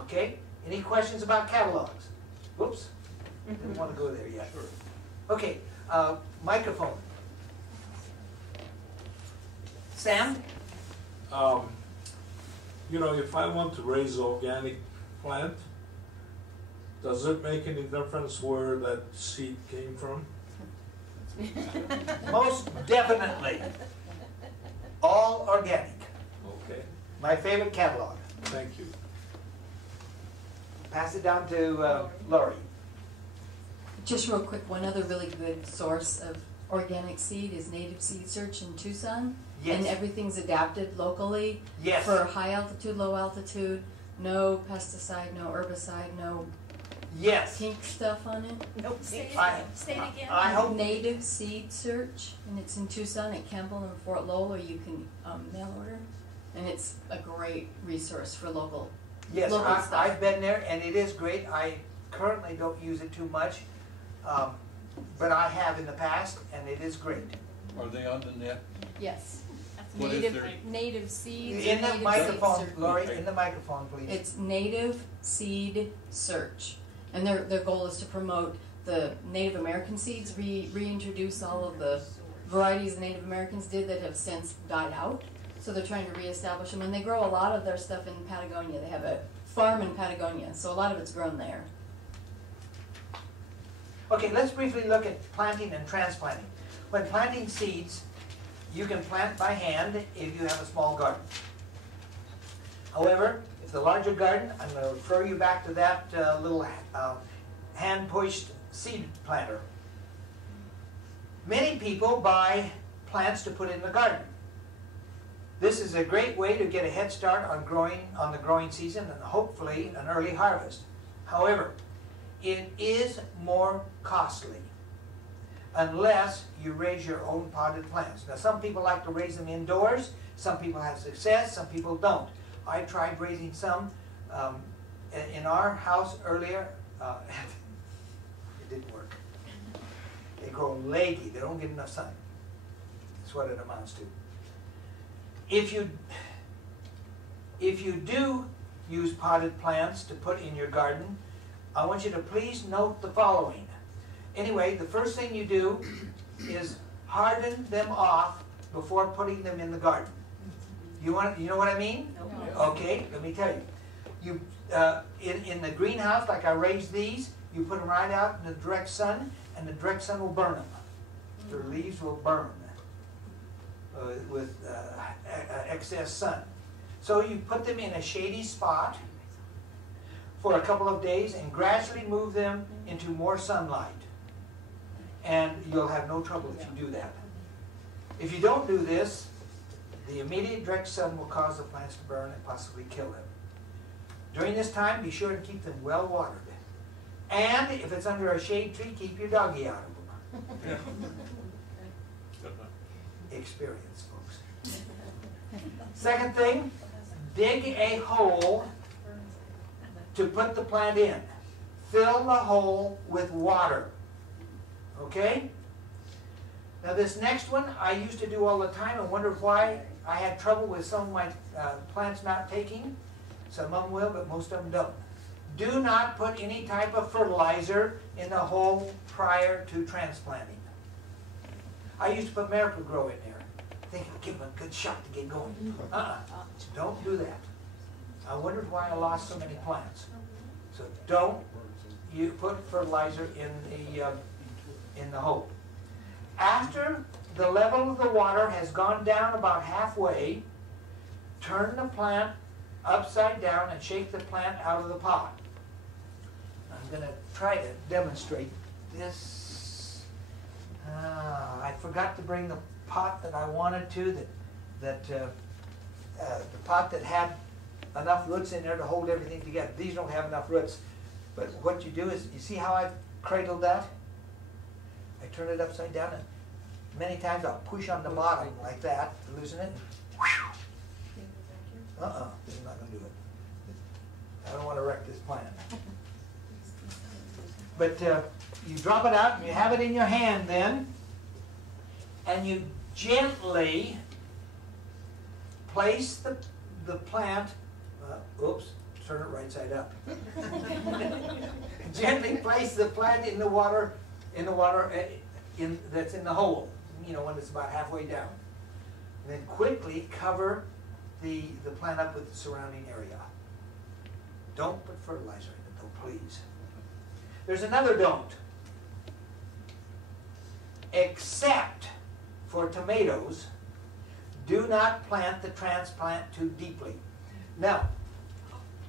Okay? Any questions about catalogs? Whoops. Didn't want to go there yet. Okay. Microphone. Sam? You know, if I want to raise organic plant, does it make any difference where that seed came from? Most definitely. All organic. Okay, My favorite catalog. thank you. Pass it down to Lori. Just real quick, one other really good source of organic seed is Native Seed Search in Tucson. Yes. And everything's adapted locally Yes. for high altitude, low altitude, no pesticide, no herbicide, no Yes. pink stuff on it. Nope. Say it I- again. Say it again. I hope. Native Seed Search, and it's in Tucson at Campbell and Fort Lowell, or you can mail order. And it's a great resource for local. Yes, local stuff. I've been there, and it is great. I currently don't use it too much. but I have in the past, and it is great. Are they on the net? Yes. What is their- Native seeds. In the native microphone, seeds. Lori, Okay. in the microphone, please. It's Native Seed Search. And their goal is to promote the Native American seeds, reintroduce all of the varieties the Native Americans did that have since died out. So they're trying to reestablish them, and they grow a lot of their stuff in Patagonia. They have a farm in Patagonia, so a lot of it's grown there. Okay, let's briefly look at planting and transplanting. When planting seeds, you can plant by hand if you have a small garden. However, if the larger garden, I'm going to refer you back to that little hand-pushed seed planter. Many people buy plants to put in the garden. This is a great way to get a head start on the growing season and hopefully an early harvest. However, it is more costly unless you raise your own potted plants. Now, some people like to raise them indoors. Some people have success. Some people don't. I tried raising some in our house earlier. It didn't work. They grow leggy. They don't get enough sun. That's what it amounts to. If you do use potted plants to put in your garden, I want you to please note the following. Anyway, the first thing you do is harden them off before putting them in the garden. You know what I mean? Okay, let me tell you. In the greenhouse, like I raised these, you put them right out in the direct sun, and the direct sun will burn them. Their leaves will burn with excess sun. So you put them in a shady spot for a couple of days and gradually move them into more sunlight. And you'll have no trouble if you do that. If you don't do this, the immediate direct sun will cause the plants to burn and possibly kill them. During this time, be sure to keep them well watered. And if it's under a shade tree, keep your doggy out of them. Experience, folks. Second thing, dig a hole to put the plant in. Fill the hole with water. Okay? Now this next one I used to do all the time and wondered why I had trouble with some of my plants not taking. Some of them will, but most of them don't. Do not put any type of fertilizer in the hole prior to transplanting. I used to put Miracle-Gro in there, thinking I'd give them a good shot to get going. Don't do that. I wondered why I lost so many plants. So don't you put fertilizer in the hole. After the level of the water has gone down about halfway, turn the plant upside down and shake the plant out of the pot. I'm going to try to demonstrate this. I forgot to bring the pot that I wanted to, the pot that had enough roots in there to hold everything together. These don't have enough roots. But what you do is, you see how I've cradled that? I turn it upside down, and many times I'll push on the bottom like that to loosen it. I'm not going to do it. I don't want to wreck this plant. But you drop it out, and you have it in your hand then, and you gently place the plant, oops, turn it right side up. Gently place the plant in the water, that's in the hole, when it's about halfway down. And then quickly cover the plant up with the surrounding area. Don't put fertilizer in it, though, please. There's another don't. Except for tomatoes, do not plant the transplant too deeply. Now,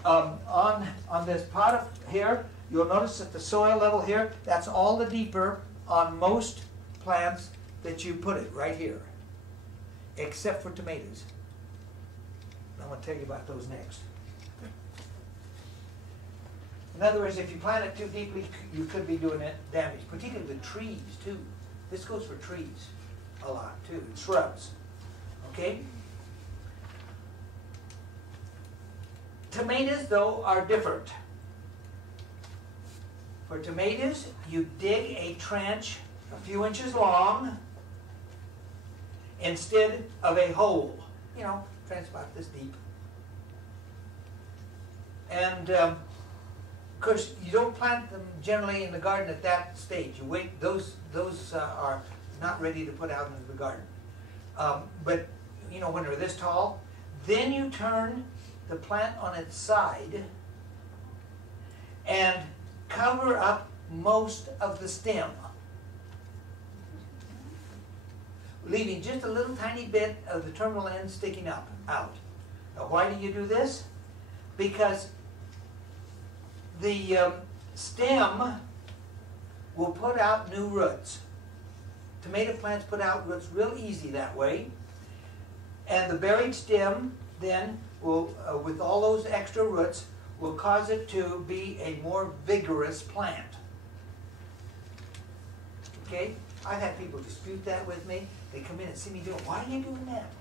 on this pot here, you'll notice that the soil level here, that's all the deeper on most plants that you put it, right here. Except for tomatoes. I'm going to tell you about those next. In other words, if you plant it too deeply, you could be doing damage, particularly with trees, too. This goes for trees a lot, too, and shrubs. Okay? Tomatoes, though, are different. For tomatoes, you dig a trench a few inches long instead of a hole. You know, trench about this deep. And of course, you don't plant them generally in the garden at that stage. You wait; those are not ready to put out into the garden. But you know, when they're this tall, then you turn the plant on its side and cover up most of the stem, leaving just a little tiny bit of the terminal end sticking out. Now, why do you do this? Because the stem will put out new roots. Tomato plants put out roots real easy that way. And the buried stem then will, with all those extra roots, will cause it to be a more vigorous plant. Okay? I've had people dispute that with me. They come in and see me doing, why are you doing that?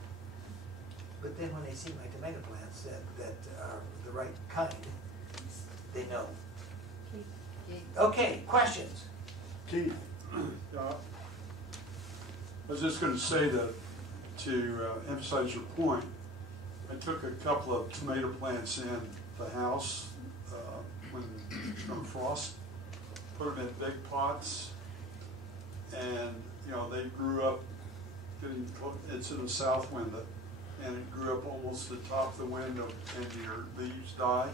But then when they see my tomato plants that are the right kind, they know. Okay, questions? Keith, I was just going to say that to emphasize your point, I took a couple of tomato plants in the house from frost, put them in big pots, and you know they grew up. It's in the south window, and it grew up almost to the top of the window, and your leaves die.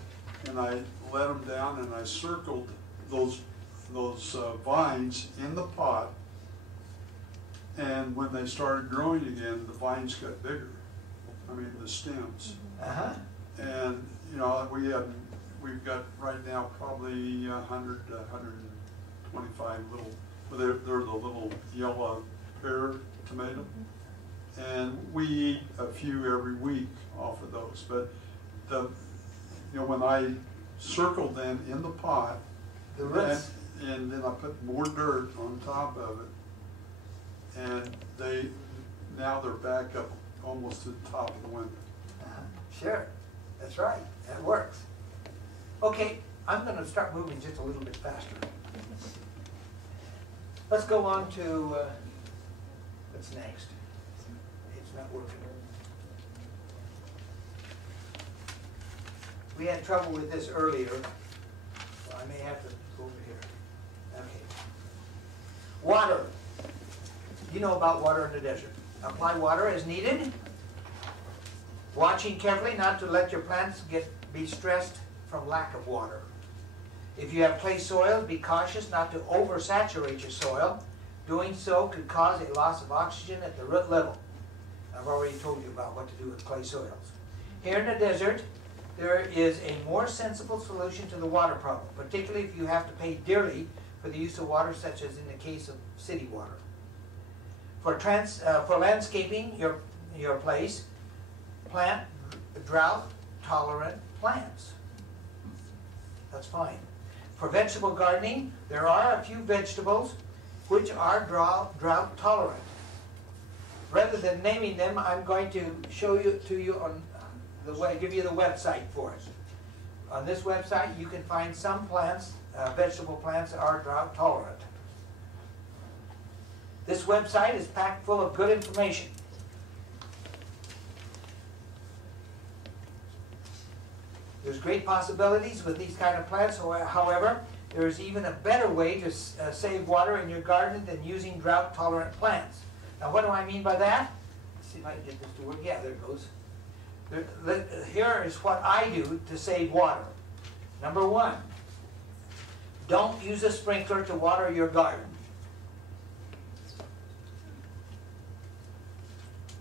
And I let them down, and I circled those vines in the pot. And when they started growing again, the vines got bigger. I mean, the stems. And you know, we've got right now probably 100 to 125 little. Well, they're the little yellow pear tomato, and we eat a few every week off of those. But when I circled them in the pot, The roots. and then I put more dirt on top of it, and now they're back up almost to the top of the window. Sure, that's right, that works. Okay, I'm going to start moving just a little bit faster. Let's go on to what's next. It's not working. We had trouble with this earlier, so I may have to go over here. Okay. Water. You know about water in the desert. Apply water as needed. Watching carefully not to let your plants be stressed from lack of water. If you have clay soil, be cautious not to oversaturate your soil. Doing so could cause a loss of oxygen at the root level. I've already told you about what to do with clay soils. Here in the desert, there is a more sensible solution to the water problem, particularly if you have to pay dearly for the use of water, such as in the case of city water. For landscaping your place, plant drought-tolerant plants. That's fine. For vegetable gardening, there are a few vegetables which are drought-tolerant. Rather than naming them, I'm going to show you on give you the website for it. On this website, you can find some plants, vegetable plants, that are drought-tolerant. This website is packed full of good information. There's great possibilities with these kind of plants. However, there is even a better way to save water in your garden than using drought-tolerant plants. Now, what do I mean by that? Let's see if I can get this to work. Yeah, there it goes. Here is what I do to save water. Number one, don't use a sprinkler to water your garden.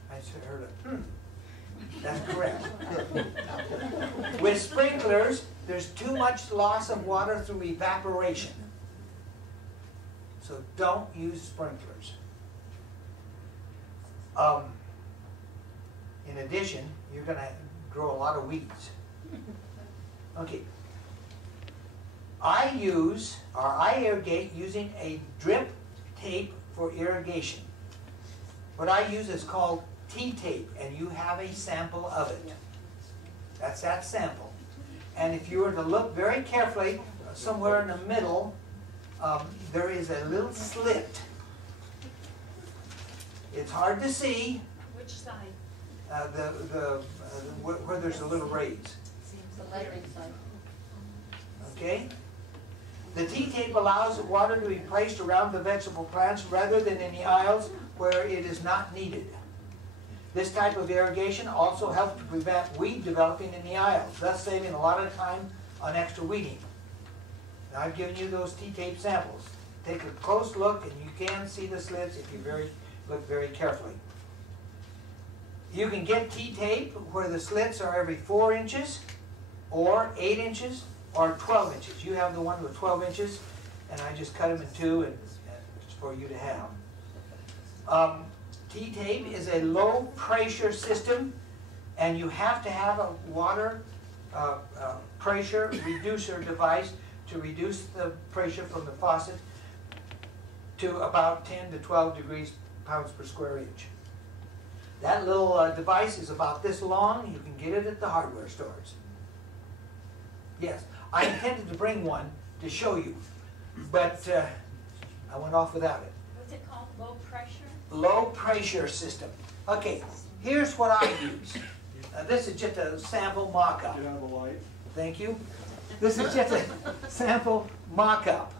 I heard a That's correct. With sprinklers, there's too much loss of water through evaporation. So don't use sprinklers. In addition, you're going to grow a lot of weeds. Okay. I irrigate using a drip tape for irrigation. What I use is called T-tape, and you have a sample of it. That's that sample. And if you were to look very carefully, somewhere in the middle there is a little slit. It's hard to see. Which side? Where there's a little raise. The lettering side. Okay? The T-tape allows the water to be placed around the vegetable plants rather than in the aisles where it is not needed. This type of irrigation also helps to prevent weed developing in the aisles, thus saving a lot of time on extra weeding. Now, I've given you those T-tape samples. Take a close look and you can see the slits if you look very carefully. You can get T-tape where the slits are every 4 inches or 8 inches or 12 inches. You have the one with 12 inches and I just cut them in 2 and it's for you to have. T-tape is a low pressure system and you have to have a water pressure reducer device to reduce the pressure from the faucet to about 10 to 12 pounds per square inch. That little device is about this long. You can get it at the hardware stores. Yes, I intended to bring one to show you, but I went off without it. What's it called? Low pressure? Low pressure system. Okay, here's what I use. This is just a sample mock-up. Get out of the light. Thank you. This is just a sample mock-up.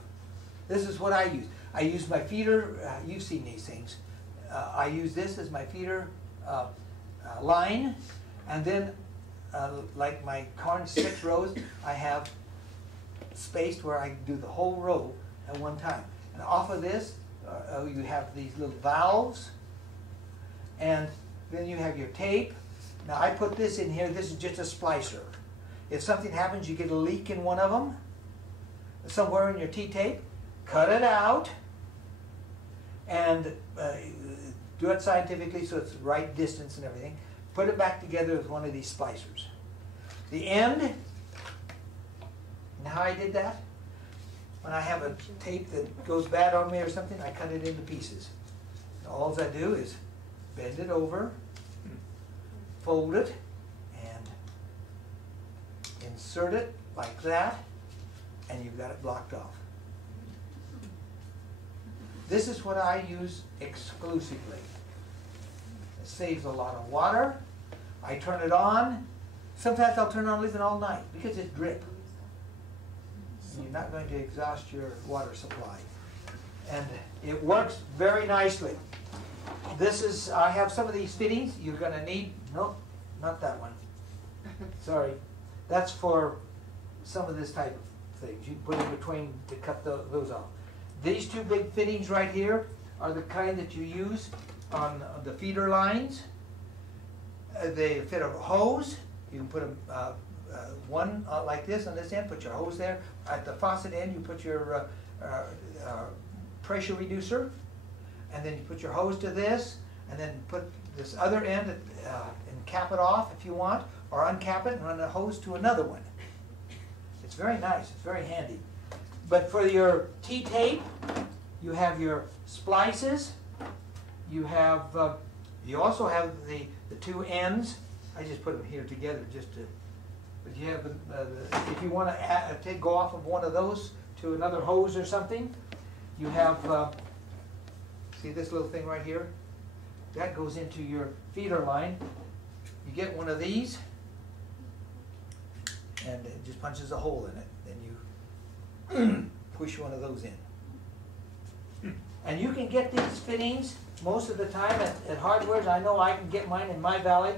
This is what I use. I use my feeder, you've seen these things. I use this as my feeder line, and then like my corn 6 rows, I have spaced where I can do the whole row at one time. And off of this, you have these little valves, and then you have your tape. Now I put this in here, this is just a splicer. If something happens, you get a leak in one of them, somewhere in your T-tape, cut it out, and do it scientifically so it's the right distance and everything. Put it back together with one of these splicers. The end, and how I did that? When I have a tape that goes bad on me or something, I cut it into pieces. All I do is bend it over, fold it, and insert it like that, and you've got it blocked off. This is what I use exclusively. It saves a lot of water. I turn it on. Sometimes I'll turn it on and leave it all night because it's drip. You're not going to exhaust your water supply. And it works very nicely. This is, I have some of these fittings you're going to need. Nope, not that one. Sorry. That's for some of this type of things. You put in between to cut those off. These 2 big fittings right here are the kind that you use on the feeder lines. They fit a hose. You can put one like this on this end, put your hose there. At the faucet end, you put your pressure reducer, and then you put your hose to this, and then put this other end and cap it off if you want, or uncap it and run a hose to another one. It's very nice. It's very handy. But for your T-tape, you have your splices. You have, you also have the 2 ends. I just put them here together just to. But you have if you want to go off of one of those to another hose or something, you have. See this little thing right here? That goes into your feeder line. You get one of these, and it just punches a hole in it. Then you push one of those in. And you can get these fittings most of the time at hardwares. I know I can get mine in my valley.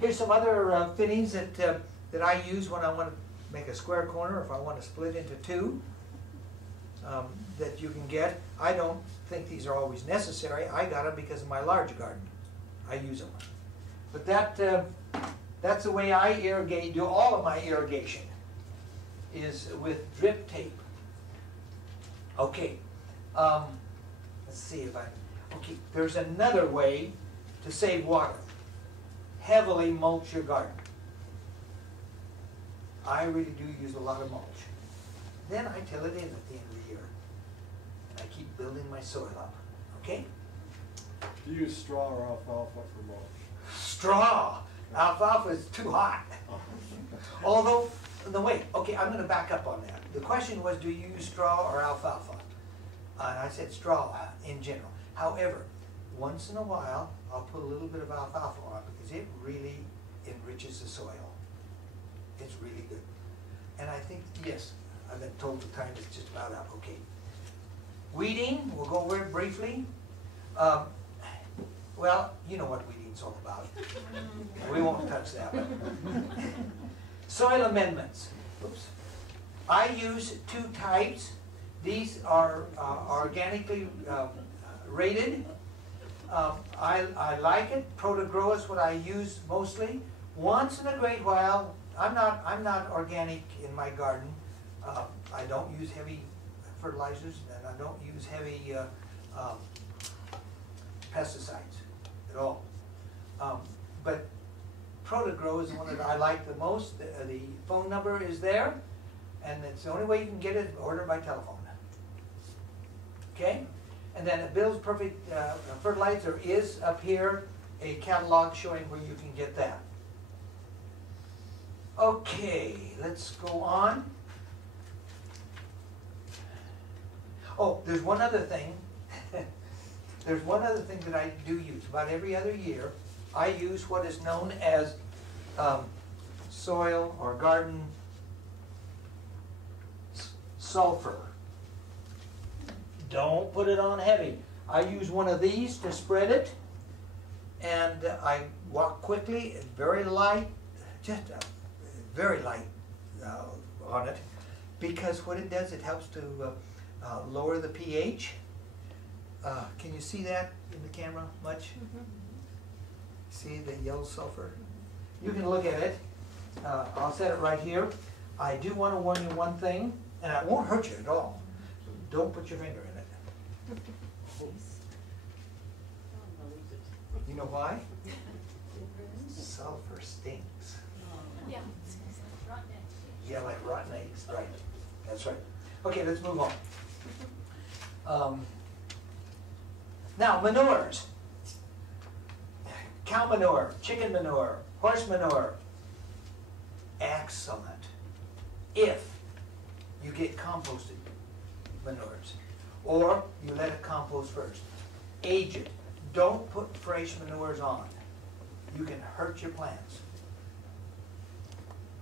Here's some other fittings that I use when I want to make a square corner, if I want to split into 2, that you can get. I don't think these are always necessary. I got them because of my large garden. I use them. But that's the way I irrigate, do all of my irrigation, is with drip tape. Okay, let's see if okay, there's another way to save water. Heavily mulch your garden. I really do use a lot of mulch. Then I till it in at the end of the year. And I keep building my soil up. Okay? Do you use straw or alfalfa for mulch? Straw! Alfalfa is too hot. Although, no wait, okay, I'm going to back up on that. The question was, do you use straw or alfalfa? And I said straw in general. However, once in a while, I'll put a little bit of alfalfa on because it really enriches the soil. It's really good. And I think, yes, I've been told the time is just about up. Okay. Weeding, we'll go over it briefly. Well, you know what weeding's all about. We won't touch that one. Soil amendments. Oops. I use two types. These are organically rated. I like it. Pro-to-grow is what I use mostly. Once in a great while, I'm not organic in my garden. I don't use heavy fertilizers and I don't use heavy pesticides at all. But Pro-to-grow is the one that I like the most. The phone number is there, and it's the only way you can get it. Order by telephone. Okay, and then Bill's Perfect Fertilizer is up here, a catalog showing where you can get that. Okay, let's go on. Oh, there's one other thing. There's one other thing that I do use. About every other year, I use what is known as soil or garden sulfur. Don't put it on heavy. I use one of these to spread it, and I walk quickly, very light, just very light on it, because what it does, it helps to lower the pH. Can you see that in the camera much? Mm-hmm. See the yellow sulfur? You can look at it. I'll set it right here. I do want to warn you one thing, and it won't hurt you at all. So don't put your finger in it. You know why? Sulfur stinks. Yeah. Yeah, like rotten eggs. Right. That's right. Okay, let's move on. Now, manures. Cow manure, chicken manure, horse manure. Excellent. If you get composted manures, or you let it compost first. Age it. Don't put fresh manures on. You can hurt your plants.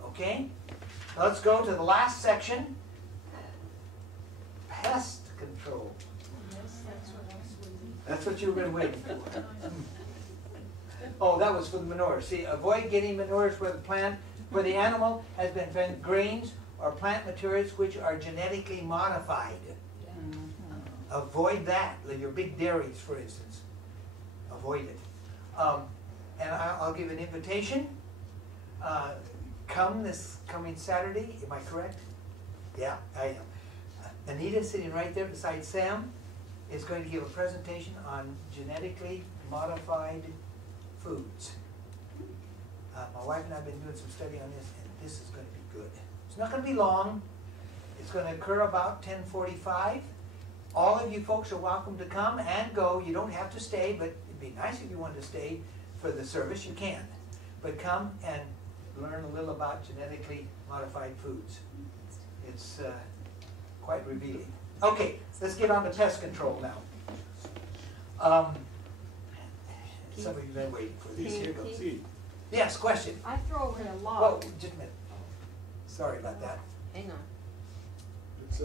Okay? Now let's go to the last section. Pest control. That's what you've been waiting for. Oh, that was for the manure. See, avoid getting manures where the animal has been fed grains or plant materials which are genetically modified. Avoid that. Your big dairies, for instance. Avoid it. And I'll give an invitation. Come this coming Saturday. Am I correct? Yeah, I am. Anita, sitting right there beside Sam, is going to give a presentation on genetically modified foods. My wife and I have been doing some study on this, and this is going to be good. It's not going to be long. It's going to occur about 10:45. All of you folks are welcome to come and go. You don't have to stay, but it'd be nice if you wanted to stay for the service. You can. But come and learn a little about genetically modified foods. It's quite revealing. Okay, let's get on to pest control now. Some of you have been waiting for this. Here goes. Yes, question. I throw away a lot. Whoa, just a minute. Sorry about that. Hang on. It's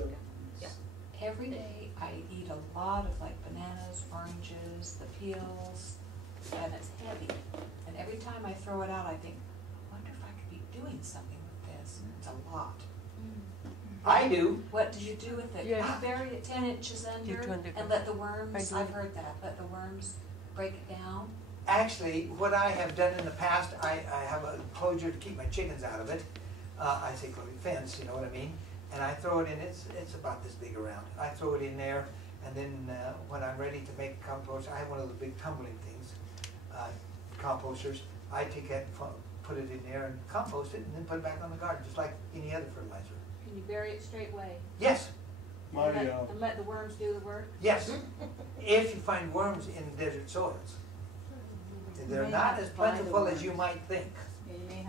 Every day I eat a lot of like bananas, oranges, the peels, and it's heavy. And every time I throw it out, I think, I wonder if I could be doing something with this. It's a lot. I do. What do you do with it? Yeah. You bury it 10 inches under and let the worms, I've heard that, let the worms break it down. Actually, what I have done in the past, I have a enclosure to keep my chickens out of it. I say fence, you know what I mean? And I throw it in, it's about this big around. I throw it in there, and then when I'm ready to make compost, I have one of the big tumbling things, composters. I take that and put it in there and compost it, and then put it back on the garden, just like any other fertilizer. Can you bury it straight away? Yes, my, And let the worms do the work? yes. If you find worms in desert soils. They're not as plentiful as you might think.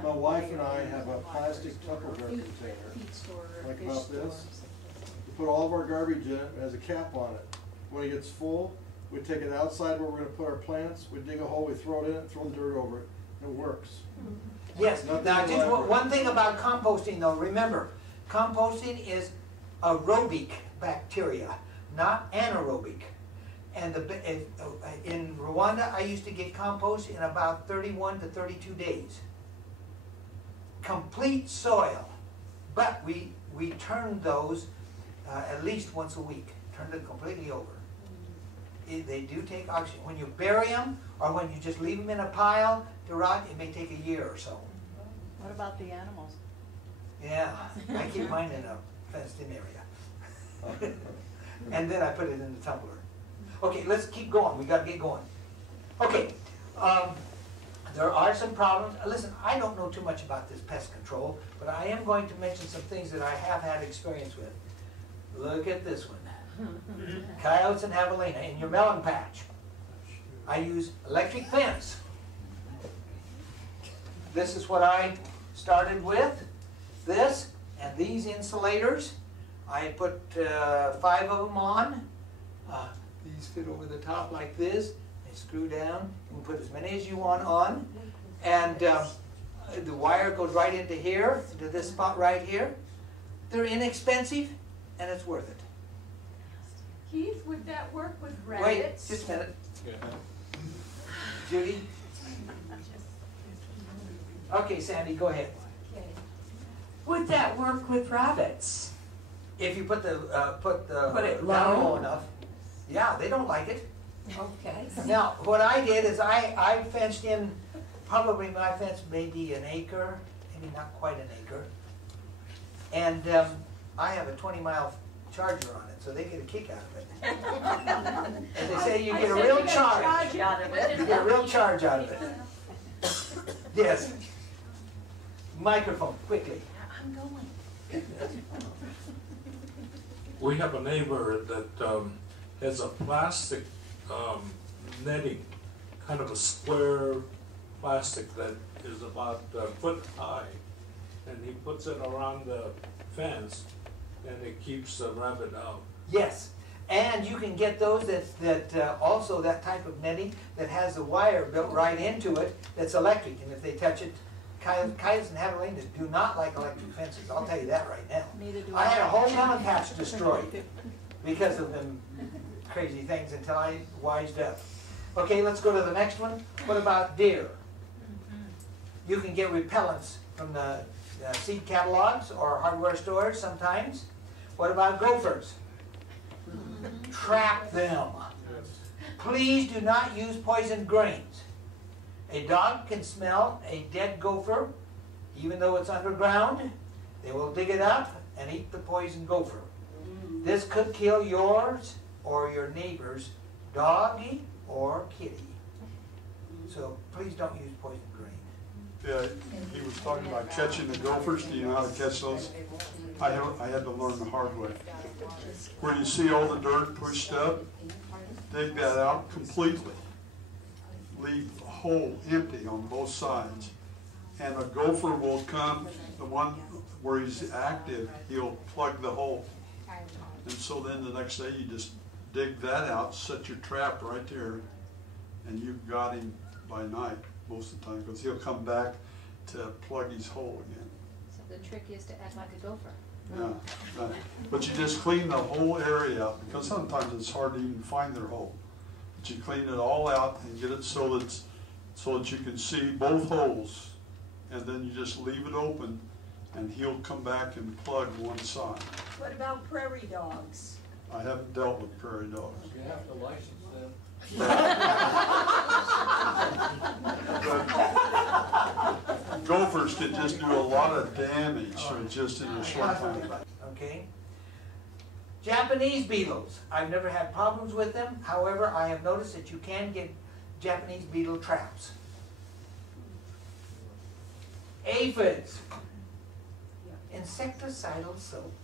my wife and I have a plastic Tupperware container, like about this. We put all of our garbage in it, it has a cap on it. When it gets full, we take it outside where we're gonna put our plants, we dig a hole, we throw it in, throw the dirt over it. It works. Yes, Nothing now just elaborate. one thing about composting though, remember, composting is aerobic bacteria, not anaerobic. And in Rwanda, I used to get compost in about 31 to 32 days. Complete soil, but we turned those at least once a week, turned it completely over. They do take oxygen. When you bury them, or when you just leave them in a pile to rot, it may take a year or so. What about the animals? Yeah, I keep mine in a fenced-in area. And then I put it in the tumbler. Okay, let's keep going. We got to get going. Okay, there are some problems. Listen, I don't know too much about this pest control, but I am going to mention some things that I have had experience with. Look at this one. Coyotes and javelina in your melon patch. I use electric fence. This is what I started with. This and these insulators. I put 5 of them on. These fit over the top like this. They screw down. You can put as many as you want on. And the wire goes right into here, into this spot right here. They're inexpensive, and it's worth it. Keith, would that work with Wait, rabbits? just a minute. Judy? Okay, Sandy, go ahead. Okay. Would that work with rabbits? If you put the Put it down low? low enough. Yeah, they don't like it. Okay. Now, what I did is I fenced in, probably my fence maybe an acre, maybe not quite an acre. And I have a 20-mile charger on it, so they get a kick out of it. As they say, you get a real charge. Out of it. You get a real charge out of it. Yes. Microphone, quickly. I'm going. We have a neighbor that has a plastic netting, kind of a square plastic that is about a foot high. And he puts it around the fence and it keeps the rabbit out. Yes, and you can get those that also that type of netting that has a wire built right into it that's electric, and if they touch it, coyotes and javelinas do not like electric fences. I'll tell you that right now. Neither do I had a whole melon patch destroyed because of them crazy things until I wised up. Okay, let's go to the next one. What about deer? You can get repellents from the seed catalogs or hardware stores sometimes. What about gophers? Trap them. Please do not use poisoned grains. A dog can smell a dead gopher, even though it's underground. They will dig it up and eat the poisoned gopher. This could kill yours or your neighbor's doggy or kitty. So please don't use poisoned grain. Yeah, he was talking about catching the gophers. Do you know how to catch those? I had to learn the hard way. Where you see all the dirt pushed up, dig that out completely. Leave the hole empty on both sides. And a gopher will come, the one where he's active, he'll plug the hole. And so then the next day you just dig that out, set your trap right there, and you've got him by night most of the time, because he'll come back to plug his hole again. So the trick is to act like a gopher. Yeah, right. But you just clean the whole area out, because sometimes it's hard to even find their hole. But you clean it all out and get it so that you can see both holes, and then you just leave it open, and he'll come back and plug one side. What about prairie dogs? I haven't dealt with prairie dogs. You have to license them. But gophers can just do a lot of damage just in a short time. Okay. Japanese beetles. I've never had problems with them. However, I have noticed that you can get Japanese beetle traps. Aphids. Insecticidal soap.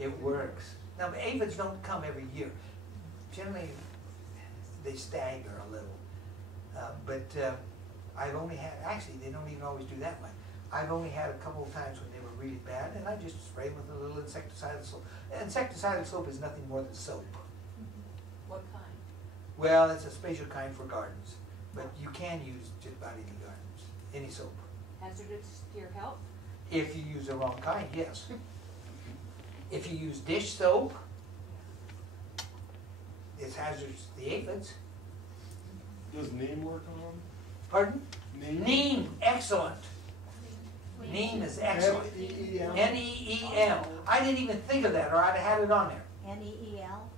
It works. Now, aphids don't come every year. Generally, they stagger a little. But I've only had, actually, they don't even always do that much. I've only had a couple of times when they were really bad, and I just spray them with a little insecticidal soap. Insecticidal soap is nothing more than soap. What kind? Well, it's a special kind for gardens, but you can use just about any gardens, any soap. Hazardous to your health? If you use the wrong kind, yes. If you use dish soap, it's hazardous to the aphids. Does neem work on them? Pardon? Neem? Neem, excellent. Neem is excellent. N-E-E-M? N-E-E-M. I didn't even think of that, or I'd have had it on there. N-E-E-L?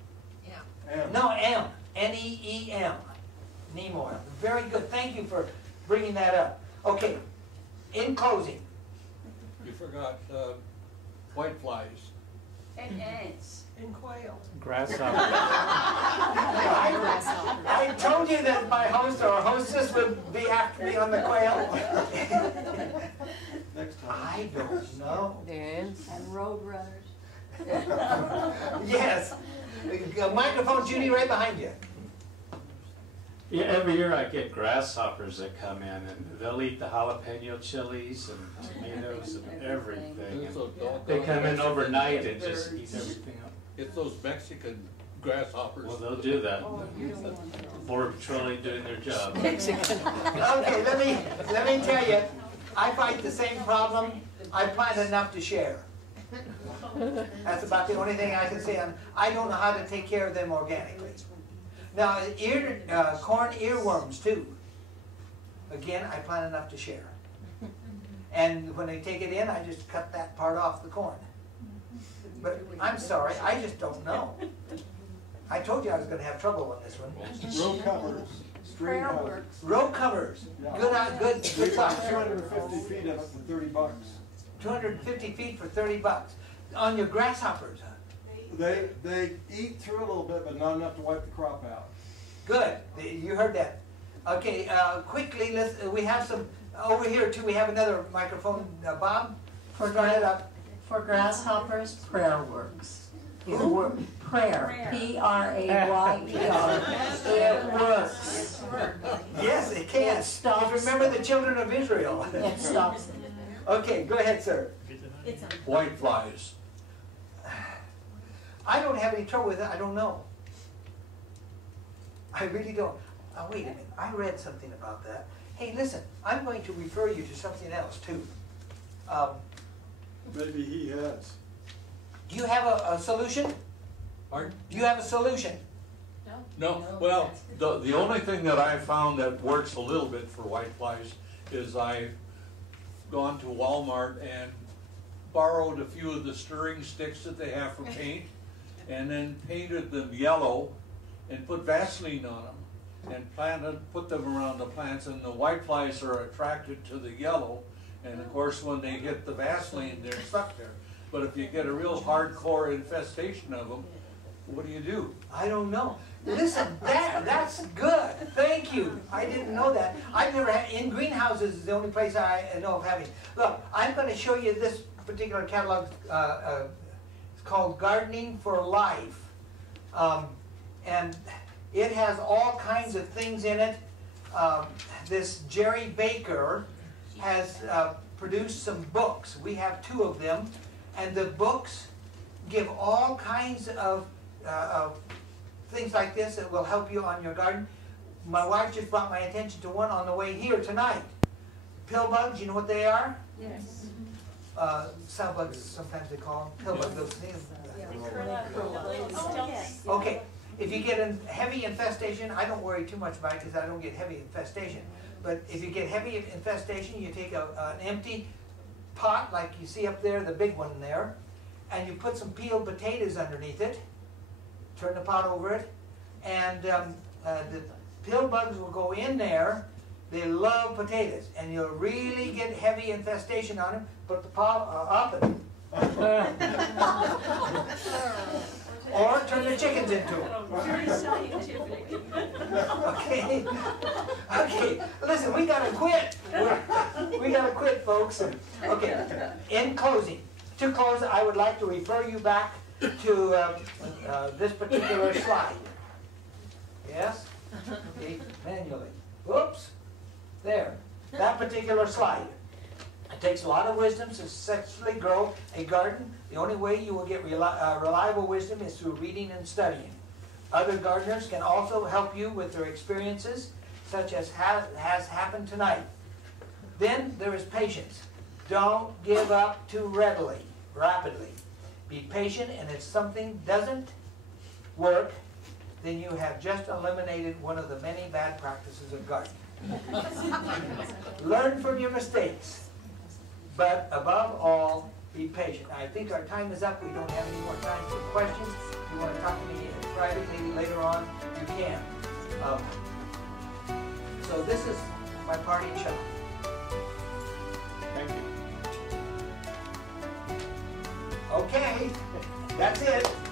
M. No, M. N-E-E-M. Neem oil. Very good. Thank you for bringing that up. Okay. In closing. You forgot white flies. And ants. And quail. I told you that my host or hostess would be after me on the quail. Next time. I don't know. And road runners. Yes. Microphone, Judy, right behind you. Yeah, every year I get grasshoppers that come in and they'll eat the jalapeno chilies and tomatoes and everything. It's And those they doggone come in Mexican overnight and just eat birds. everything up. It's those Mexican grasshoppers. Well, they'll do that. Border Patrol ain't doing their job. Okay, let me tell you, I fight the same problem. I plant enough to share. That's about the only thing I can say. I don't know how to take care of them organically. Now, corn earworms too. Again, I plant enough to share. And when they take it in, I just cut that part off the corn. But I'm sorry, I just don't know. I told you I was going to have trouble on this one. Row covers. String covers. Row covers. Good thought. 250 feet of it for $30. 250 feet for $30. On your grasshoppers, huh? They eat through a little bit, but not enough to wipe the crop out. Good. You heard that. Okay, quickly, we have some, over here too, we have another microphone. Bob, start it up. For grasshoppers, prayer works. Prayer, P-R-A-Y-E-R. It works. Yes, it can. It stops. Just remember the children of Israel. It stops it. Okay, go ahead, sir. White flies. I don't have any trouble with it. I don't know. I really don't. Oh, wait a minute. I read something about that. Hey, listen, I'm going to refer you to something else, too. Maybe he has. Do you have a solution? Pardon? Do you have a solution? No, well, the only thing that I found that works a little bit for white flies is I've gone to Walmart and borrowed a few of the stirring sticks that they have for paint and then painted them yellow and put Vaseline on them and put them around the plants, and the white flies are attracted to the yellow, and of course when they hit the Vaseline they're stuck there. But if you get a real hardcore infestation of them, what do? I don't know. Listen, that's good. Thank you. I didn't know that. I've never had, in greenhouses is the only place I know of having. Look, I'm going to show you this particular catalog. It's called Gardening for Life. And it has all kinds of things in it. This Jerry Baker has produced some books. We have 2 of them. And the books give all kinds of things like this that will help you on your garden. My wife just brought my attention to one on the way here tonight. Pill bugs, you know what they are? Yes. Sow bugs, sometimes they call them. Pill bugs, those things. Oh, yes. Okay, if you get a heavy infestation, I don't worry too much about it because I don't get heavy infestation. But if you get heavy infestation, you take an empty pot like you see up there, the big one there, and you put some peeled potatoes underneath it. Turn the pot over it, and the pill bugs will go in there. They love potatoes, and you'll really get heavy infestation on them. Put the pot up and or turn the chickens into them. Very scientific. Okay. Okay. Listen, we gotta quit. We gotta quit, folks. Okay. In closing, to close, I would like to refer you back to this particular slide. Yes? Okay, manually. Whoops. There. That particular slide. It takes a lot of wisdom to successfully grow a garden. The only way you will get reliable wisdom is through reading and studying. Other gardeners can also help you with their experiences, such as has happened tonight. Then there is patience. Don't give up too rapidly. Be patient, and if something doesn't work, then you have just eliminated one of the many bad practices of gardening. Learn from your mistakes, but above all, be patient. I think our time is up. We don't have any more time for questions. If you want to talk to me in private, maybe later on, you can. So this is my parting shot. Thank you. Okay, that's it.